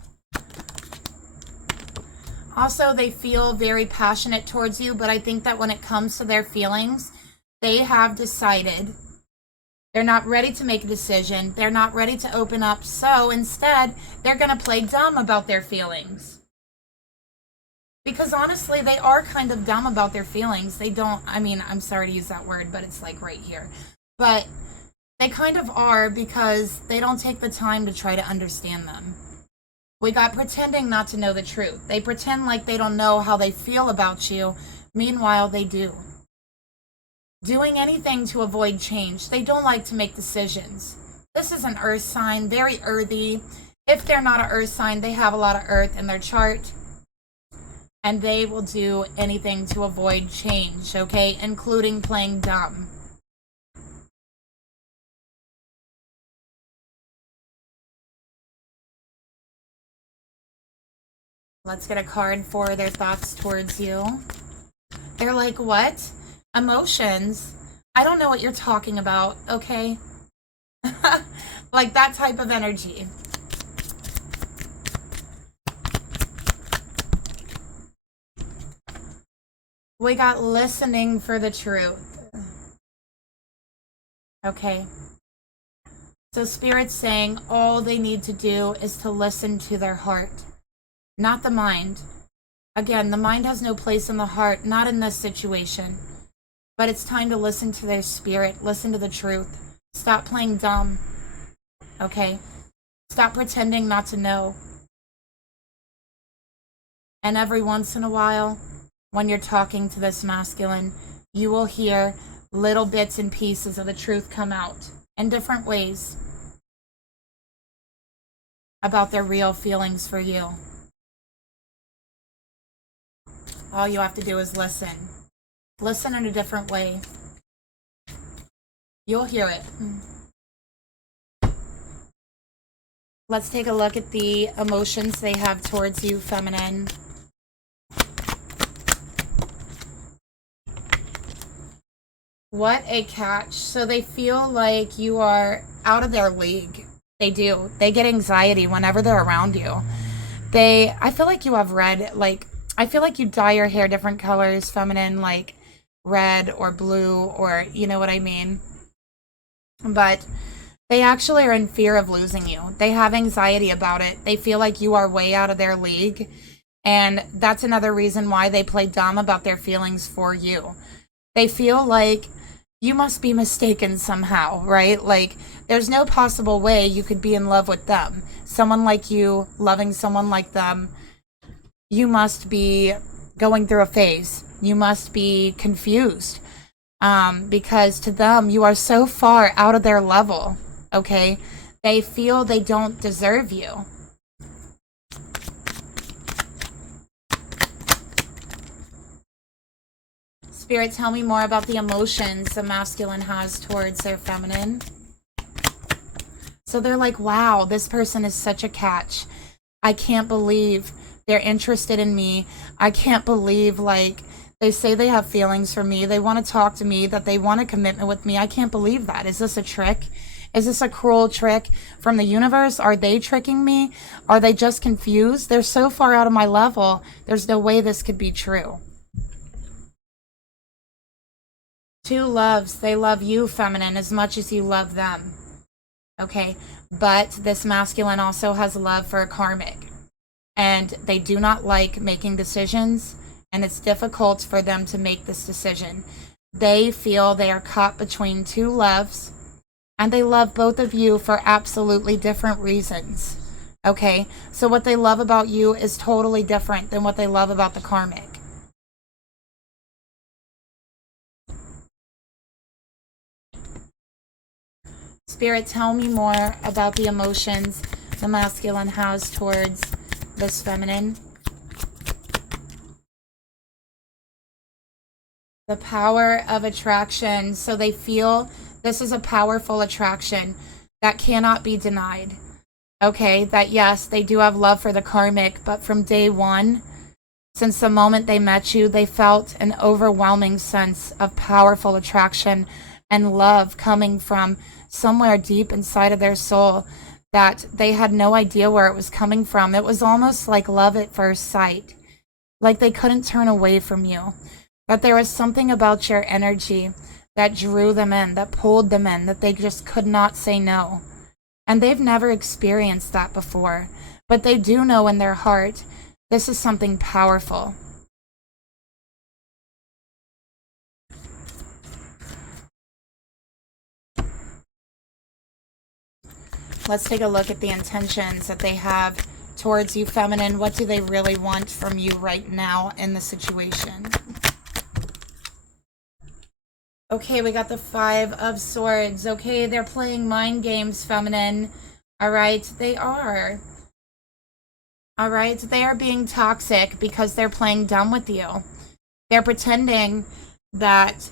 Also, they feel very passionate towards you, but I think that when it comes to their feelings, they have decided they're not ready to make a decision. They're not ready to open up. So instead, they're going to play dumb about their feelings. Because honestly, they are kind of dumb about their feelings. They don't, I mean, I'm sorry to use that word, but it's like right here. But they kind of are, because they don't take the time to try to understand them. We got pretending not to know the truth. They pretend like they don't know how they feel about you, Meanwhile, they do. Doing anything to avoid change. They don't like to make decisions. This is an earth sign, very earthy. If they're not an earth sign, they have a lot of earth in their chart. And they will do anything to avoid change, okay? Including playing dumb. Let's get a card for their thoughts towards you. They're like, what? Emotions? I don't know what you're talking about, okay? Like that type of energy. We got listening for the truth. Okay. So Spirit's saying all they need to do is to listen to their heart, not the mind. Again, the mind has no place in the heart, not in this situation. But it's time to listen to their spirit, listen to the truth. Stop playing dumb, okay? Stop pretending not to know. And every once in a while, when you're talking to this masculine, you will hear little bits and pieces of the truth come out in different ways about their real feelings for you. All you have to do is listen. Listen in a different way. You'll hear it. Let's take a look at the emotions they have towards you, feminine. What a catch. So they feel like you are out of their league. They do. They get anxiety whenever they're around you. I feel like you have red, I feel like you dye your hair different colors, feminine, like red or blue, or you know what I mean. But they actually are in fear of losing you. They have anxiety about it. They feel like you are way out of their league. And that's another reason why they play dumb about their feelings for you. They feel like you must be mistaken somehow, right? Like there's no possible way you could be in love with them. Someone like you, loving someone like them, you must be going through a phase. You must be confused. Because to them, you are so far out of their level, okay? They feel they don't deserve you. Spirit, tell me more about the emotions the masculine has towards their feminine. So they're like, wow, this person is such a catch. I can't believe they're interested in me. I can't believe, they say they have feelings for me. They want to talk to me, that they want a commitment with me. I can't believe that. Is this a trick? Is this a cruel trick from the universe? Are they tricking me? Are they just confused? They're so far out of my level. There's no way this could be true. Two loves. They love you, feminine, as much as you love them. Okay? But this masculine also has love for a karmic. And they do not like making decisions. And it's difficult for them to make this decision. They feel they are caught between two loves. And they love both of you for absolutely different reasons. Okay? So what they love about you is totally different than what they love about the karmic. Spirit, tell me more about the emotions the masculine has towards this feminine. The power of attraction. So they feel this is a powerful attraction that cannot be denied. Okay, that yes, they do have love for the karmic, but from day one, since the moment they met you, they felt an overwhelming sense of powerful attraction and love coming from somewhere deep inside of their soul that they had no idea where it was coming from. It was almost like love at first sight. Like they couldn't turn away from you. That there was something about your energy that drew them in, that pulled them in, that they just could not say no. And they've never experienced that before. But they do know in their heart, this is something powerful. Let's take a look at the intentions that they have towards you, feminine. What do they really want from you right now in the situation? Okay, we got the 5 of Swords. Okay, they're playing mind games, feminine. All right, they are. All right, they are being toxic because they're playing dumb with you. They're pretending that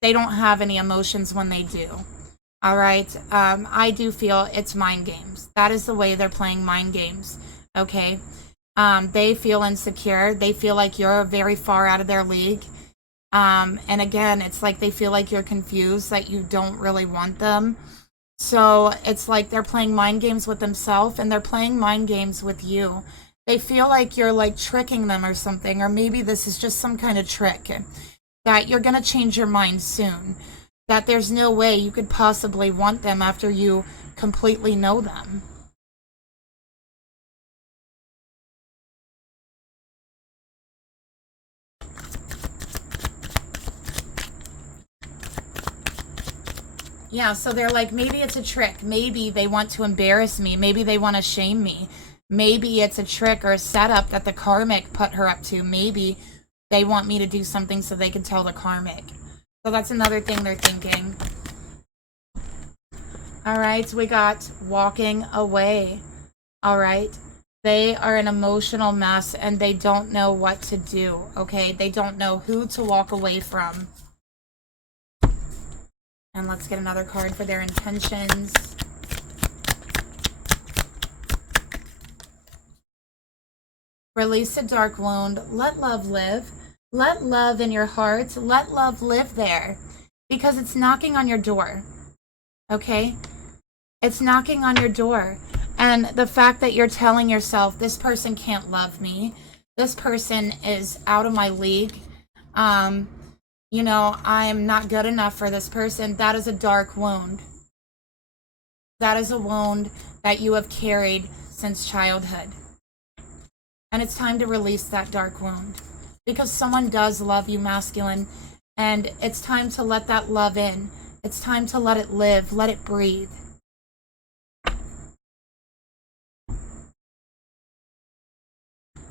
they don't have any emotions when they do. All right, I do feel it's mind games. That is the way they're playing mind games. Okay, they feel insecure. They feel like you're very far out of their league. And again, it's like they feel like you're confused, that you don't really want them. So it's like they're playing mind games with themselves, and they're playing mind games with you. They feel like you're like tricking them or something, or maybe this is just some kind of trick, that you're going to change your mind soon, that there's no way you could possibly want them after you completely know them. Yeah, so they're like, maybe it's a trick. Maybe they want to embarrass me. Maybe they want to shame me. Maybe it's a trick or a setup that the Karmic put her up to. Maybe they want me to do something so they can tell the Karmic. So that's another thing they're thinking. All right, we got walking away. All right. They are an emotional mess and they don't know what to do, okay? They don't know who to walk away from. And let's get another card for their intentions. Release a dark wound. Let love live. Let love in your heart. Let love live there. Because it's knocking on your door. Okay? It's knocking on your door. And the fact that you're telling yourself, this person can't love me. This person is out of my league. You know, I'm not good enough for this person. That is a dark wound. That is a wound that you have carried since childhood. And it's time to release that dark wound. Because someone does love you, masculine. And it's time to let that love in. It's time to let it live. Let it breathe.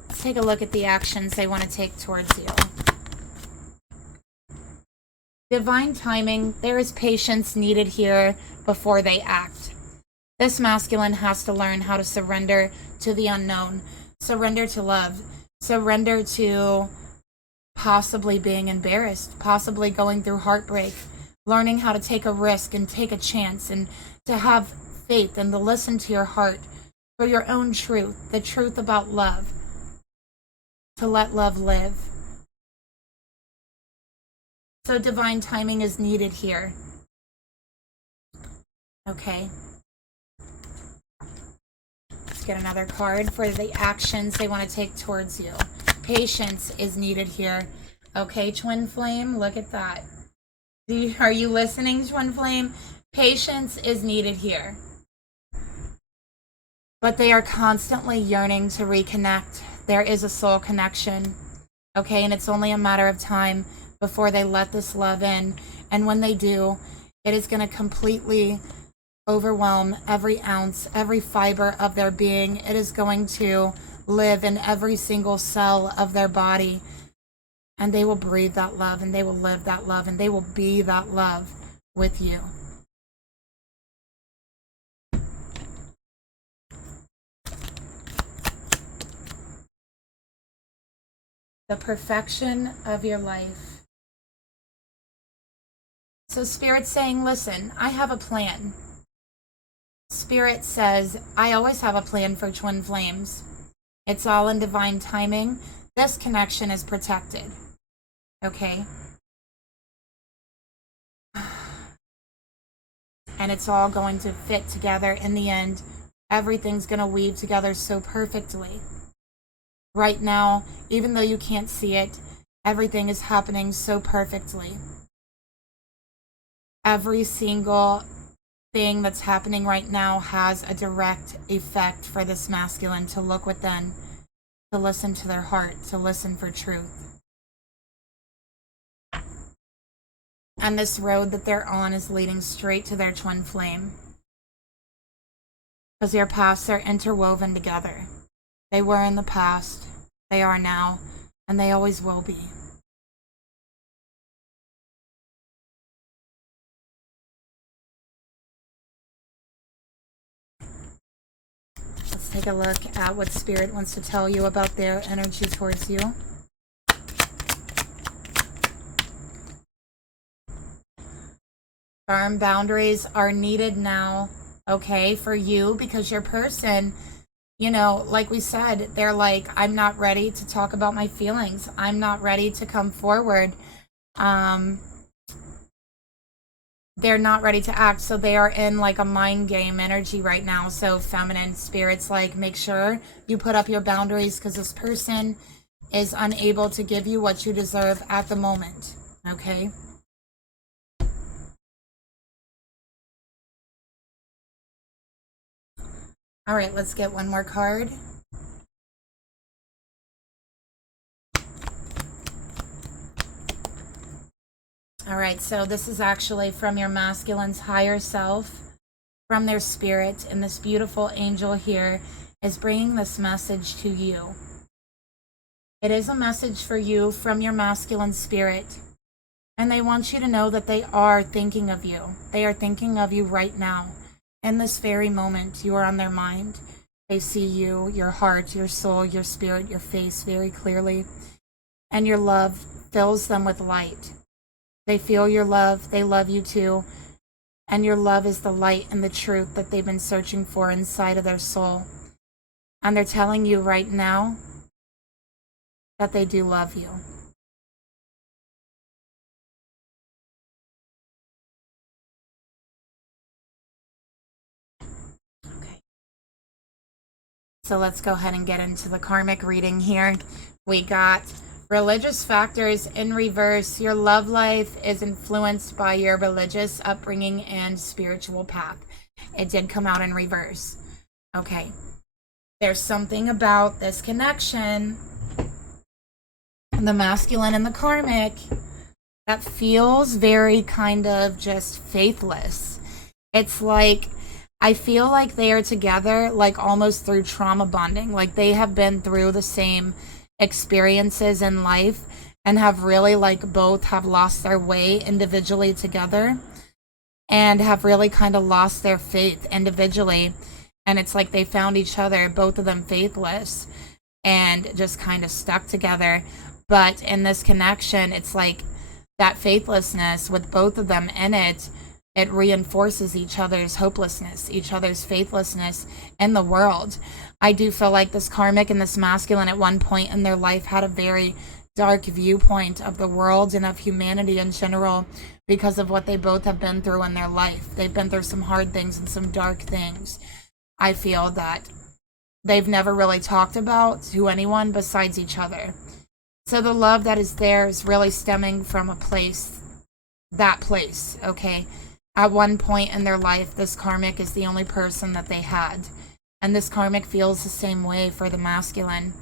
Let's take a look at the actions they want to take towards you. Divine timing. There is patience needed here before they act. This masculine has to learn how to surrender to the unknown. Surrender to love. Surrender to possibly being embarrassed. Possibly going through heartbreak. Learning how to take a risk and take a chance. And to have faith and to listen to your heart for your own truth. The truth about love. To let love live. So divine timing is needed here. Okay. Let's get another card for the actions they want to take towards you. Patience is needed here. Okay, twin flame, look at that. Are you listening, twin flame? Patience is needed here. But they are constantly yearning to reconnect. There is a soul connection. Okay, and it's only a matter of time before they let this love in. And when they do, it is going to completely overwhelm every ounce, every fiber of their being. It is going to live in every single cell of their body. And they will breathe that love, and they will live that love, and they will be that love with you. The perfection of your life. So Spirit's saying, listen, I have a plan. Spirit says, I always have a plan for twin flames. It's all in divine timing. This connection is protected. Okay? And it's all going to fit together in the end. Everything's going to weave together so perfectly. Right now, even though you can't see it, everything is happening so perfectly. Every single thing that's happening right now has a direct effect for this masculine to look within, to listen to their heart, to listen for truth. And this road that they're on is leading straight to their twin flame. Because their paths are interwoven together. They were in the past, they are now, and they always will be. take a look at what Spirit wants to tell you about their energy towards you. Firm boundaries are needed now, okay, for you, because your person, you know, like we said, they're like, I'm not ready to talk about my feelings. I'm not ready to come forward. They're not ready to act, so they are in like a mind game energy right now. So feminine spirits, like, make sure you put up your boundaries, because this person is unable to give you what you deserve at the moment, okay? All right, let's get one more card. All right, so this is actually from your masculine's higher self, from their spirit, and this beautiful angel here is bringing this message to you. It is a message for you from your masculine spirit, and they want you to know that they are thinking of you. They are thinking of you right now. In this very moment, you are on their mind. They see you, your heart, your soul, your spirit, your face very clearly, and your love fills them with light. They feel your love, they love you too, and your love is the light and the truth that they've been searching for inside of their soul. And they're telling you right now that they do love you. Okay. So let's go ahead and get into the karmic reading here. We got religious factors in reverse. Your love life is influenced by your religious upbringing and spiritual path. It did come out in reverse. Okay. There's something about this connection, the masculine and the karmic, that feels very kind of just faithless. It's like, I feel like they are together like almost through trauma bonding. Like they have been through the same experiences in life and have really like both have lost their way individually together and have really kind of lost their faith individually. And it's like they found each other, both of them faithless, and just kind of stuck together. But in this connection, it's like that faithlessness with both of them in it, it reinforces each other's hopelessness, each other's faithlessness in the world. I do feel like this karmic and this masculine at one point in their life had a very dark viewpoint of the world and of humanity in general because of what they both have been through in their life. They've been through some hard things and some dark things. I feel that they've never really talked about to anyone besides each other. So the love that is there is really stemming from a place, that place, okay? At one point in their life, this karmic is the only person that they had. And this karmic feels the same way for the masculine.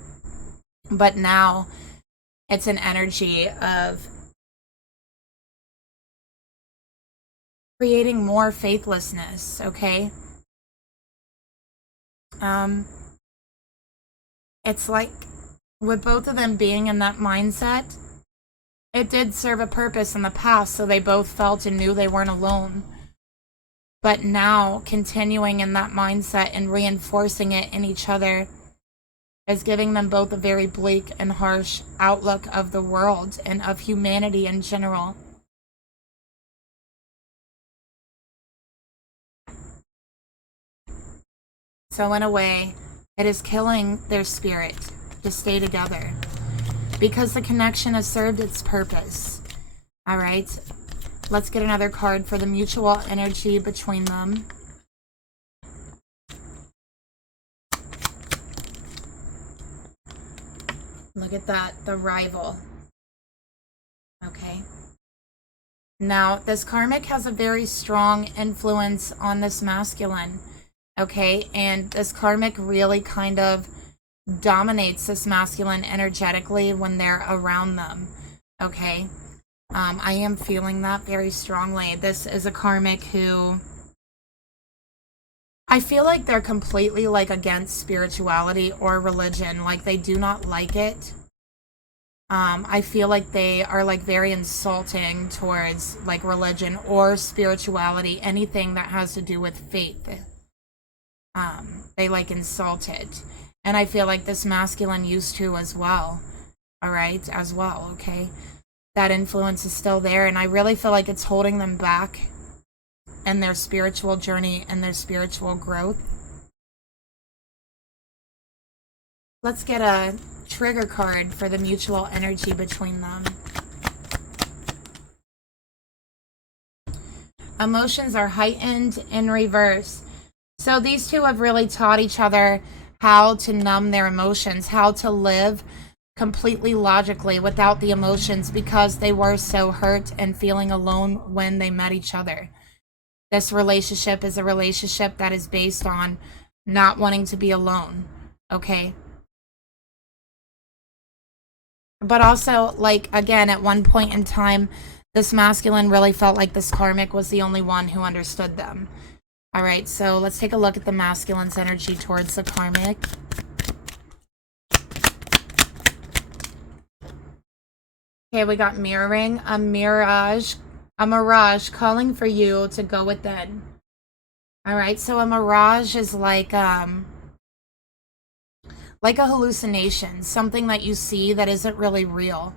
But now, it's an energy of creating more faithlessness, okay? It's like, with both of them being in that mindset, it did serve a purpose in the past, so they both felt and knew they weren't alone. But now, continuing in that mindset and reinforcing it in each other is giving them both a very bleak and harsh outlook of the world and of humanity in general. So in a way, it is killing their spirit to stay together because the connection has served its purpose. All right, let's get another card for the mutual energy between them. Look at that, the rival. Okay. Now, this karmic has a very strong influence on this masculine. Okay, and this karmic really kind of dominates this masculine energetically when they're around them. Okay, I am feeling that very strongly. This is a karmic who I feel like they're completely like against spirituality or religion. Like they do not like it. I feel like they are like very insulting towards like religion or spirituality, anything that has to do with faith. They like insulted. And I feel like this masculine used to as well. All right, as well, okay? That influence is still there, and I really feel like it's holding them back in their spiritual journey and their spiritual growth. Let's get a trigger card for the mutual energy between them. Emotions are heightened in reverse. So these two have really taught each other how to numb their emotions, how to live completely logically without the emotions, because they were so hurt and feeling alone when they met each other. This relationship is a relationship that is based on not wanting to be alone, okay? But also, like, again, at one point in time, this masculine really felt like this karmic was the only one who understood them. All right, so let's take a look at the masculine's energy towards the karmic. Okay, we got mirroring, a mirage calling for you to go within. All right, so a mirage is like a hallucination, something that you see that isn't really real.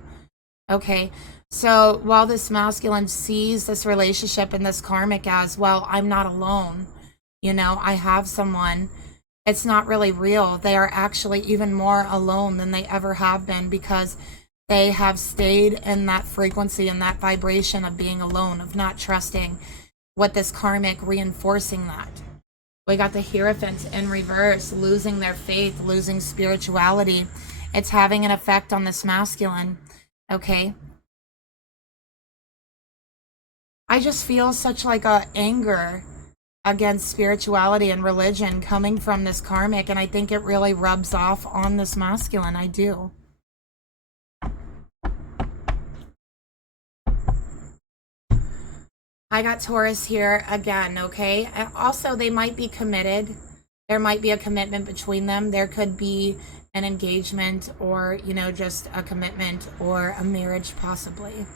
Okay, so while this masculine sees this relationship and this karmic as, well, I'm not alone, you know, I have someone, it's not really real. They are actually even more alone than they ever have been, because they have stayed in that frequency and that vibration of being alone, of not trusting, what this karmic reinforcing that. We got the Hierophant in reverse, losing their faith, losing spirituality. It's having an effect on this masculine, okay? I just feel such like a anger against spirituality and religion coming from this karmic, and I think it really rubs off on this masculine. I do. I got Taurus here again, okay? Also, they might be committed. There might be a commitment between them. There could be an engagement, or, you know, just a commitment or a marriage possibly.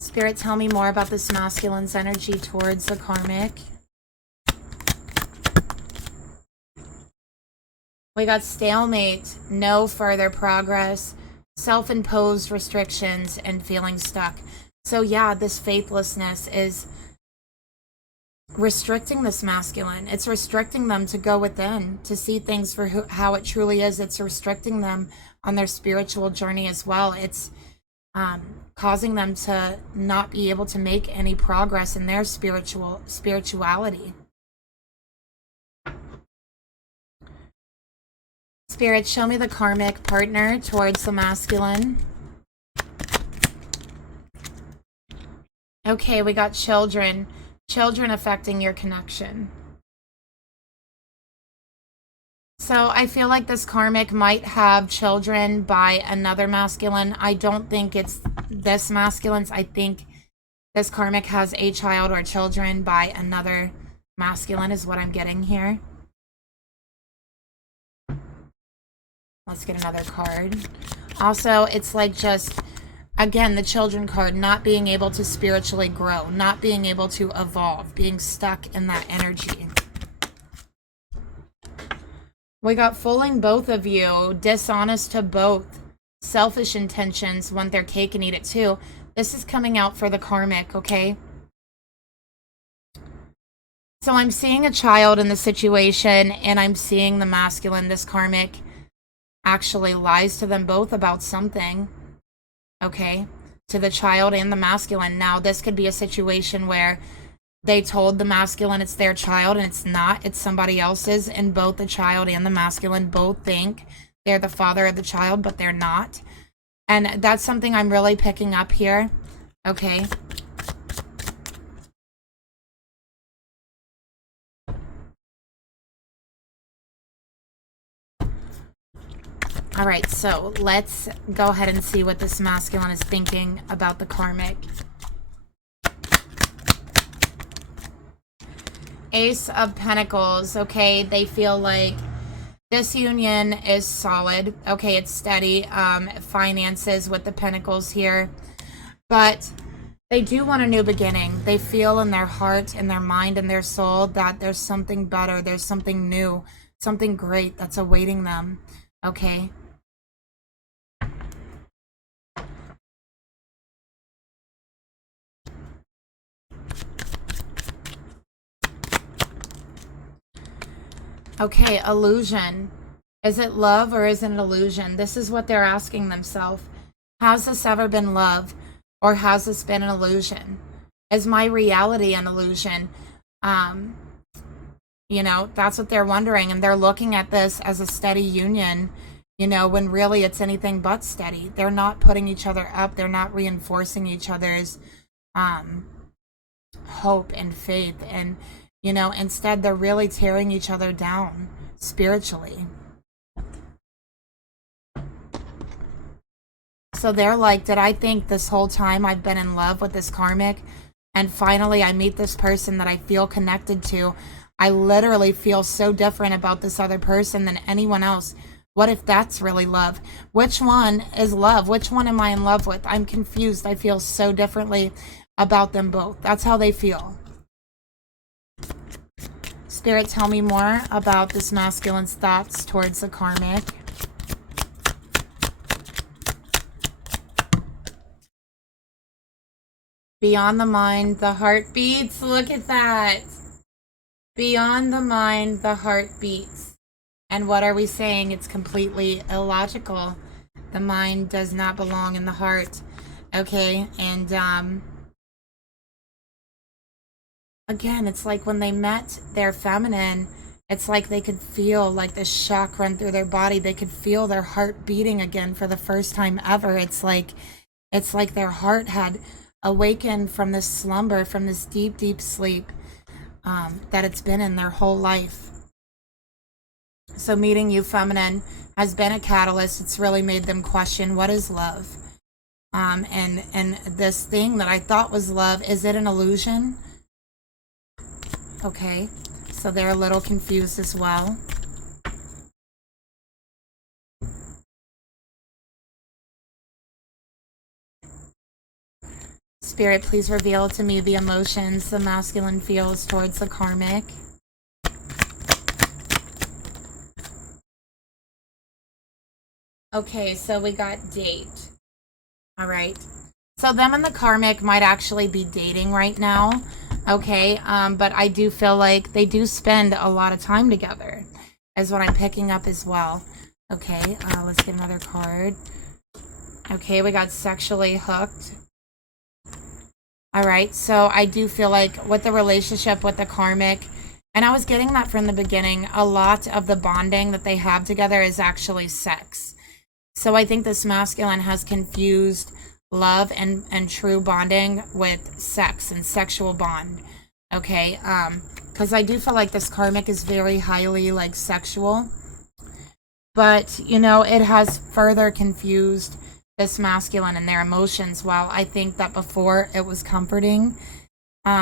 Spirit, tell me more about this masculine's energy towards the karmic. We got stalemate, no further progress, self-imposed restrictions, and feeling stuck. So yeah, this faithlessness is restricting this masculine. It's restricting them to go within, to see things for how it truly is. It's restricting them on their spiritual journey as well. It's causing them to not be able to make any progress in their spirituality. Spirit, show me the karmic partner towards the masculine. Okay, we got children. Children affecting your connection. So I feel like this karmic might have children by another masculine. I don't think it's this masculine's. I think this karmic has a child or children by another masculine is what I'm getting here. Let's get another card. Also, it's like just, again, the children card, not being able to spiritually grow, not being able to evolve, being stuck in that energy. We got fooling both of you, dishonest to both, selfish intentions, want their cake and eat it too. This is coming out for the karmic, okay? So I'm seeing a child in the situation, and I'm seeing the masculine, this karmic, actually lies to them both about something, okay, to the child and the masculine. Now, this could be a situation where they told the masculine it's their child, and it's not, it's somebody else's, and both the child and the masculine both think they're the father of the child, but they're not. And that's something I'm really picking up here, okay? All right, so let's go ahead and see what this masculine is thinking about the karmic. Ace of Pentacles, okay? They feel like this union is solid. Okay, it's steady. Finances with the Pentacles here. But They do want a new beginning. They feel in their heart, in their mind, in their soul that there's something better, there's something new, something great that's awaiting them. Okay? Okay, illusion. Is it love or is it an illusion? This is what they're asking themselves. Has this ever been love or has this been an illusion? Is my reality an illusion? Um, you know, that's what they're wondering. And they're looking at this as a steady union, you know, when really it's anything but steady. They're not putting each other up. They're not reinforcing each other's um, hope and faith. And, you know, instead they're really tearing each other down spiritually. So they're like, did I think this whole time I've been in love with this karmic? And finally I meet this person that I feel connected to. I literally feel so different about this other person than anyone else. What if that's really love? Which one is love? Which one am I in love with? I'm confused. I feel so differently about them both. That's how they feel. Spirit, tell me more about this masculine's thoughts towards the karmic. Beyond the mind, the heart beats. Look at that. Beyond the mind, the heart beats. And what are we saying? It's completely illogical. The mind does not belong in the heart. Okay, and again, it's like when they met their feminine, it's like they could feel like this shock run through their body. They could feel their heart beating again for the first time ever. It's like their heart had awakened from this slumber, from this deep, deep sleep that it's been in their whole life. So meeting you, feminine, has been a catalyst. It's really made them question, what is love? And this thing that I thought was love, is it an illusion? Okay, so they're a little confused as well. Spirit, please reveal to me the emotions the masculine feels towards the karmic. Okay, so we got date. All right. So them and the karmic might actually be dating right now. Okay, but I do feel like they do spend a lot of time together, is what I'm picking up as well. Okay, let's get another card. Okay, we got sexually hooked. All right, so I do feel like with the relationship with the karmic, and I was getting that from the beginning, a lot of the bonding that they have together is actually sex. So I think this masculine has confused love and true bonding with sex and sexual bond. Okay, because I do feel like this karmic is very highly like sexual, but you know, it has further confused this masculine and their emotions. While I think that before it was comforting,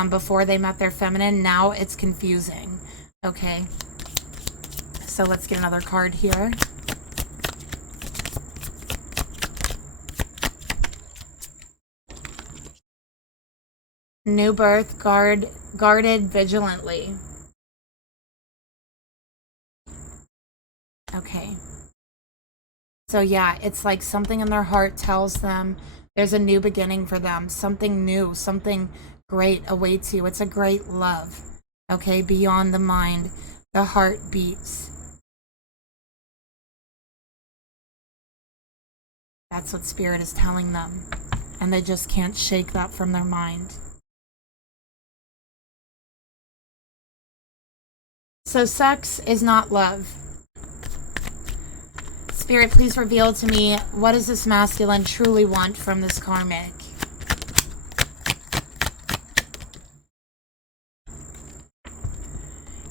before they met their feminine, now it's confusing. Okay, so let's get another card here. New birth, guarded vigilantly. Okay. So yeah, it's like something in their heart tells them there's a new beginning for them. Something new, something great awaits you. It's a great love. Okay, beyond the mind, the heart beats. That's what Spirit is telling them. And they just can't shake that from their mind. So sex is not love. Spirit, please reveal to me, what does this masculine truly want from this karmic?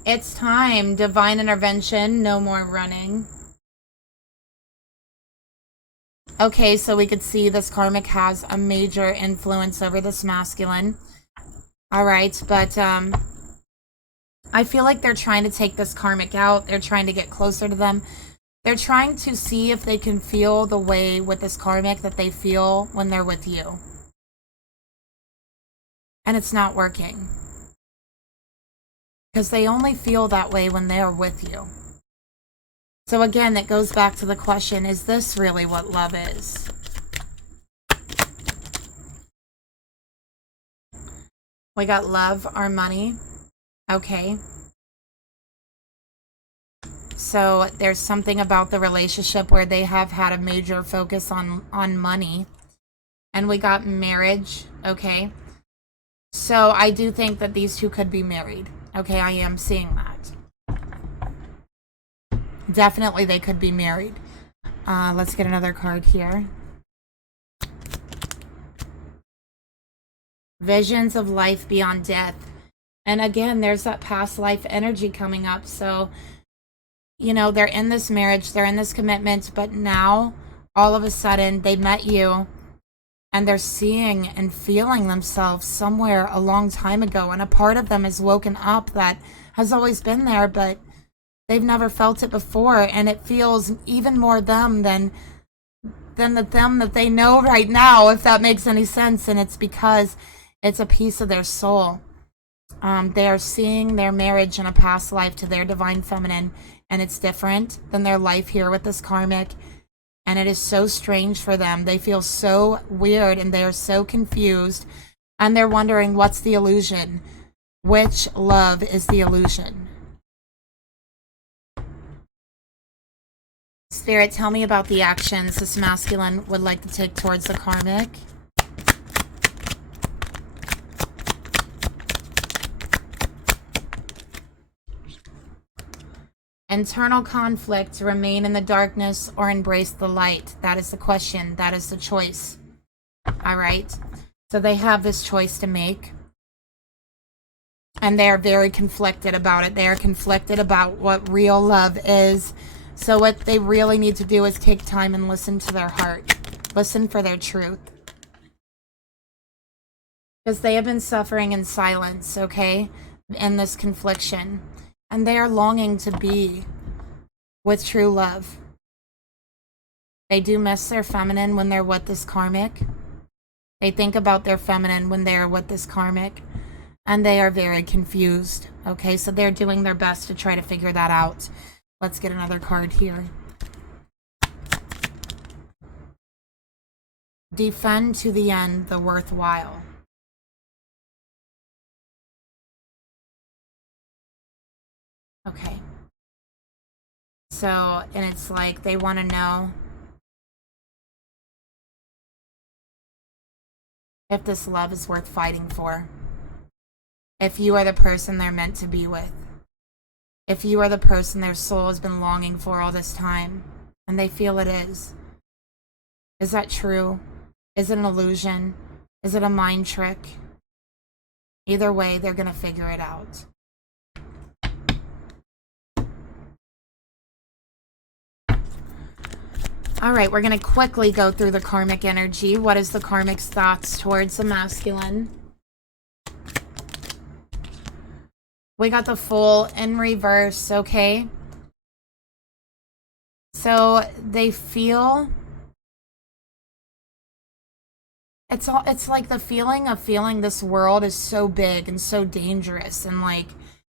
It's time. Divine intervention. No more running. Okay, so we could see this karmic has a major influence over this masculine. All right, but I feel like they're trying to take this karmic out. They're trying to get closer to them. They're trying to see if they can feel the way with this karmic that they feel when they're with you. And it's not working. Because they only feel that way when they are with you. So again, that goes back to the question, is this really what love is? We got love or money. Okay. So there's something about the relationship where they have had a major focus on money. And we got marriage. Okay. So I do think that these two could be married. Okay, I am seeing that. Definitely they could be married. Let's get another card here. Visions of life beyond death. And again, there's that past life energy coming up. So, you know, they're in this marriage, they're in this commitment, but now, all of a sudden, they met you, and they're seeing and feeling themselves somewhere a long time ago. And a part of them has woken up that has always been there, but they've never felt it before. And it feels even more them than the them that they know right now, if that makes any sense. And it's because it's a piece of their soul. They are seeing their marriage in a past life to their divine feminine, and it's different than their life here with this karmic. And it is so strange for them. They feel so weird, and they are so confused, and they're wondering, what's the illusion? Which love is the illusion? Spirit, tell me about the actions this masculine would like to take towards the karmic. Internal conflict, remain in the darkness or embrace the light. That is the question. That is the choice. All right. So they have this choice to make. And they are very conflicted about it. They are conflicted about what real love is. So what they really need to do is take time and listen to their heart. Listen for their truth. Because they have been suffering in silence, okay? In this confliction. And they are longing to be with true love. They do miss their feminine when they're with this karmic. They think about their feminine when they're with this karmic. And they are very confused. Okay, so they're doing their best to try to figure that out. Let's get another card here. Defend to the end the worthwhile. Okay. So, and it's like they want to know if this love is worth fighting for. If you are the person they're meant to be with. If you are the person their soul has been longing for all this time, and they feel it is. Is that true? Is it an illusion? Is it a mind trick? Either way, they're going to figure it out. All right, we're going to quickly go through the karmic energy. What is the karmic's thoughts towards the masculine? We got the Fool in reverse, okay? So they feel... It's like the feeling of feeling this world is so big and so dangerous, and like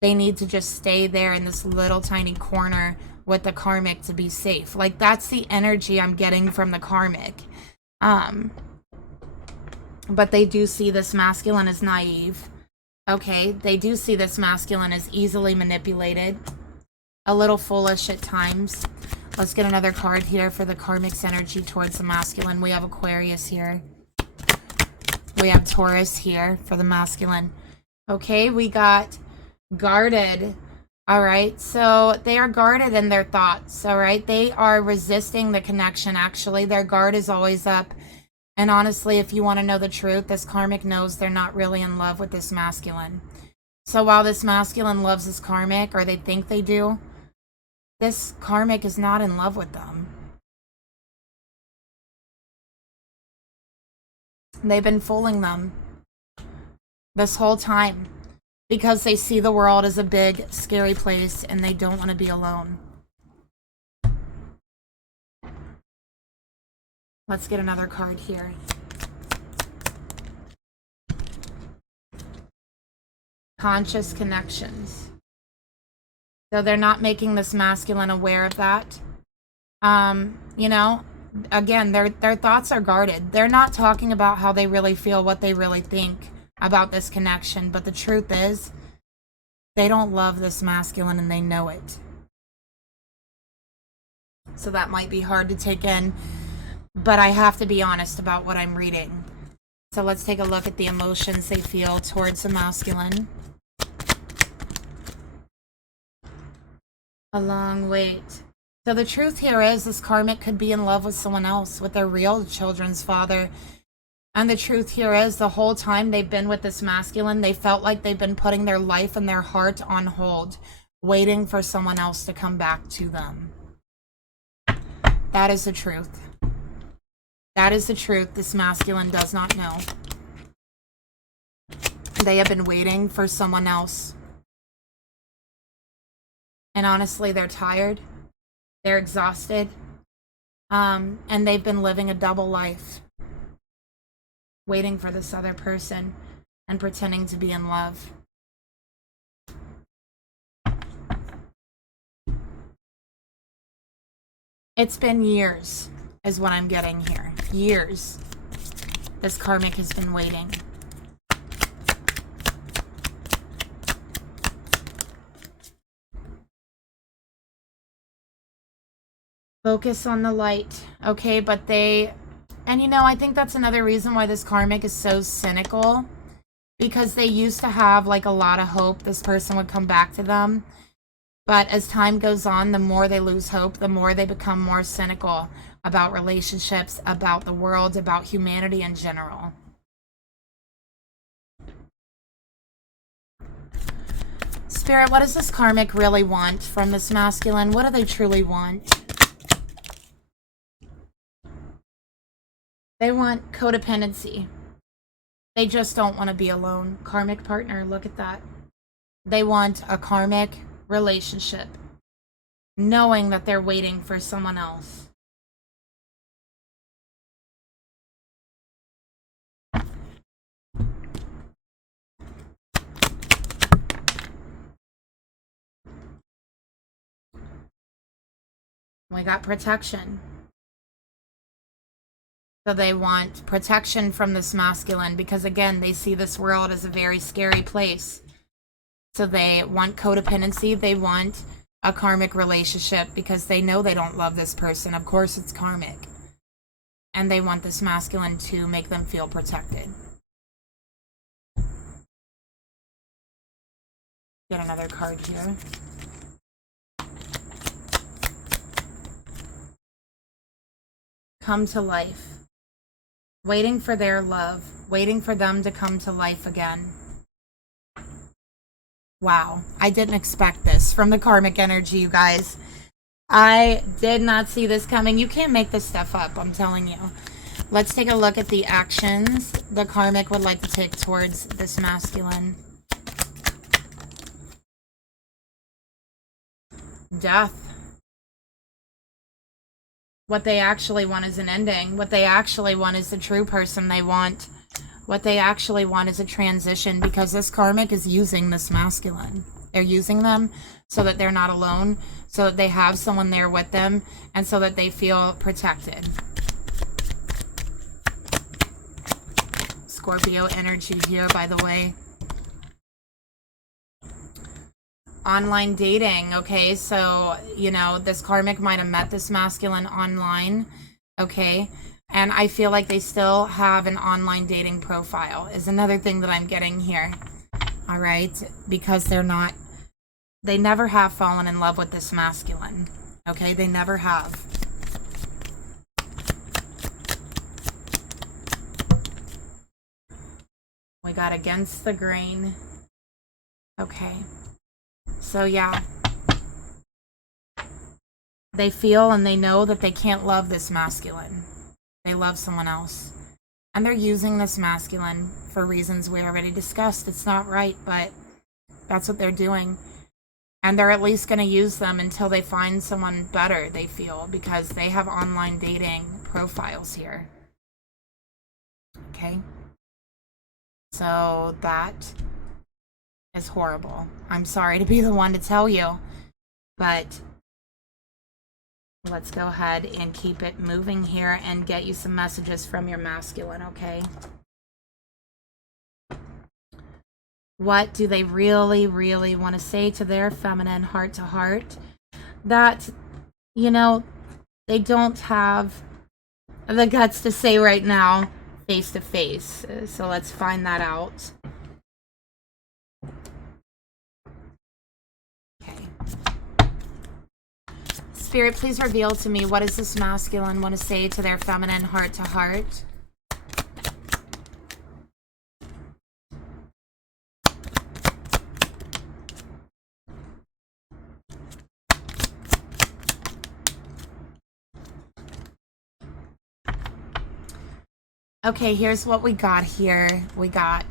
they need to just stay there in this little tiny corner with the karmic to be safe. Like that's the energy I'm getting from the karmic. But they do see this masculine as naive. Okay, they do see this masculine as easily manipulated, a little foolish at times. Let's get another card here for the karmic's energy towards the masculine. We have Aquarius here. We have Taurus here for the masculine. Okay, we got guarded. All right, so they are guarded in their thoughts. All right, they are resisting the connection. Actually, their guard is always up. And honestly, if you want to know the truth, this karmic knows they're not really in love with this masculine. So while this masculine loves this karmic, or they think they do, this karmic is not in love with them. They've been fooling them this whole time because they see the world as a big, scary place and they don't want to be alone. Let's get another card here. Conscious connections. So they're not making this masculine aware of that. You know, again, their thoughts are guarded. They're not talking about how they really feel, what they really think about this connection. But the truth is, they don't love this masculine and they know it. So that might be hard to take in, but I have to be honest about what I'm reading. So let's take a look at the emotions they feel towards the masculine. A long wait. So the truth here is this karmic could be in love with someone else, with their real children's father. And the truth here is the whole time they've been with this masculine, they felt like they've been putting their life and their heart on hold, waiting for someone else to come back to them. That is the truth. That is the truth this masculine does not know. They have been waiting for someone else. And honestly, they're tired. They're exhausted. And they've been living a double life. Waiting for this other person and pretending to be in love. It's been years, is what I'm getting here. Years. This karmic has been waiting. Focus on the light. Okay, but and you know, I think that's another reason why this karmic is so cynical. Because they used to have like a lot of hope this person would come back to them. But as time goes on, the more they lose hope, the more they become more cynical about relationships, about the world, about humanity in general. Spirit, what does this karmic really want from this masculine? What do they truly want? They want codependency. They just don't want to be alone. Karmic partner, look at that. They want a karmic relationship, knowing that they're waiting for someone else. We got protection. So they want protection from this masculine because, again, they see this world as a very scary place. So they want codependency. They want a karmic relationship because they know they don't love this person. Of course, it's karmic. And they want this masculine to make them feel protected. Get another card here. Come to life. Waiting for their love. Waiting for them to come to life again. Wow, I didn't expect this from the karmic energy, you guys. I did not see this coming. You can't make this stuff up, I'm telling you. Let's take a look at the actions the karmic would like to take towards this masculine. Death. What they actually want is an ending. What they actually want is the true person they want. What they actually want is a transition because this karmic is using this masculine. They're using them so that they're not alone, so that they have someone there with them, and so that they feel protected. Scorpio energy here, by the way. Online dating, okay? So, you know, this karmic might have met this masculine online, okay? And I feel like they still have an online dating profile is another thing that I'm getting here. All right? Because they never have fallen in love with this masculine. Okay? They never have. We got against the grain. Okay. So yeah. They feel and they know that they can't love this masculine. They love someone else. And they're using this masculine for reasons we already discussed. It's not right, but that's what they're doing. And they're at least going to use them until they find someone better, they feel, because they have online dating profiles here. Okay? So that is horrible. I'm sorry to be the one to tell you, but let's go ahead and keep it moving here and get you some messages from your masculine, okay? What do they really, really want to say to their feminine heart to heart that, you know, they don't have the guts to say right now face to face? So let's find that out. Okay. Spirit, please reveal to me, what does this masculine want to say to their feminine heart to heart? Okay, here's what we got here. We got,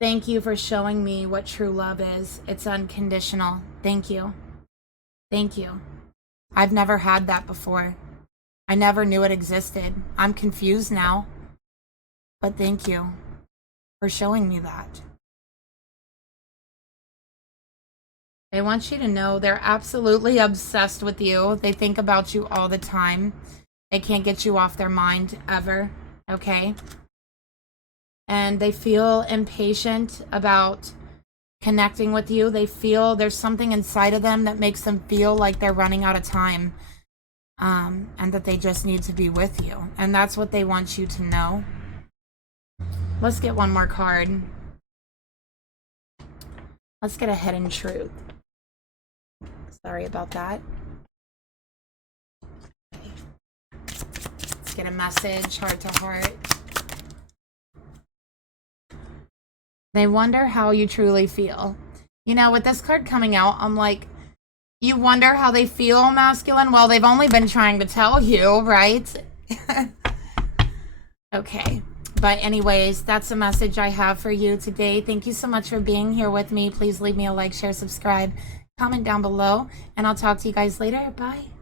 thank you for showing me what true love is. It's unconditional. Thank you. Thank you. I've never had that before. I never knew it existed. I'm confused now. But thank you for showing me that. They want you to know they're absolutely obsessed with you. They think about you all the time. They can't get you off their mind ever, okay? And they feel impatient about connecting with you. They feel there's something inside of them that makes them feel like they're running out of time, and that they just need to be with you. And that's what they want you to know. Let's get one more card. Let's get a hidden truth. Sorry about that. Get a message, heart to heart. They wonder how you truly feel. You know, with this card coming out, I'm like, you wonder how they feel, masculine? Well, they've only been trying to tell you, right? Okay. But anyways, that's a message I have for you today. Thank you so much for being here with me. Please leave me a like, share, subscribe, comment down below, and I'll talk to you guys later. Bye.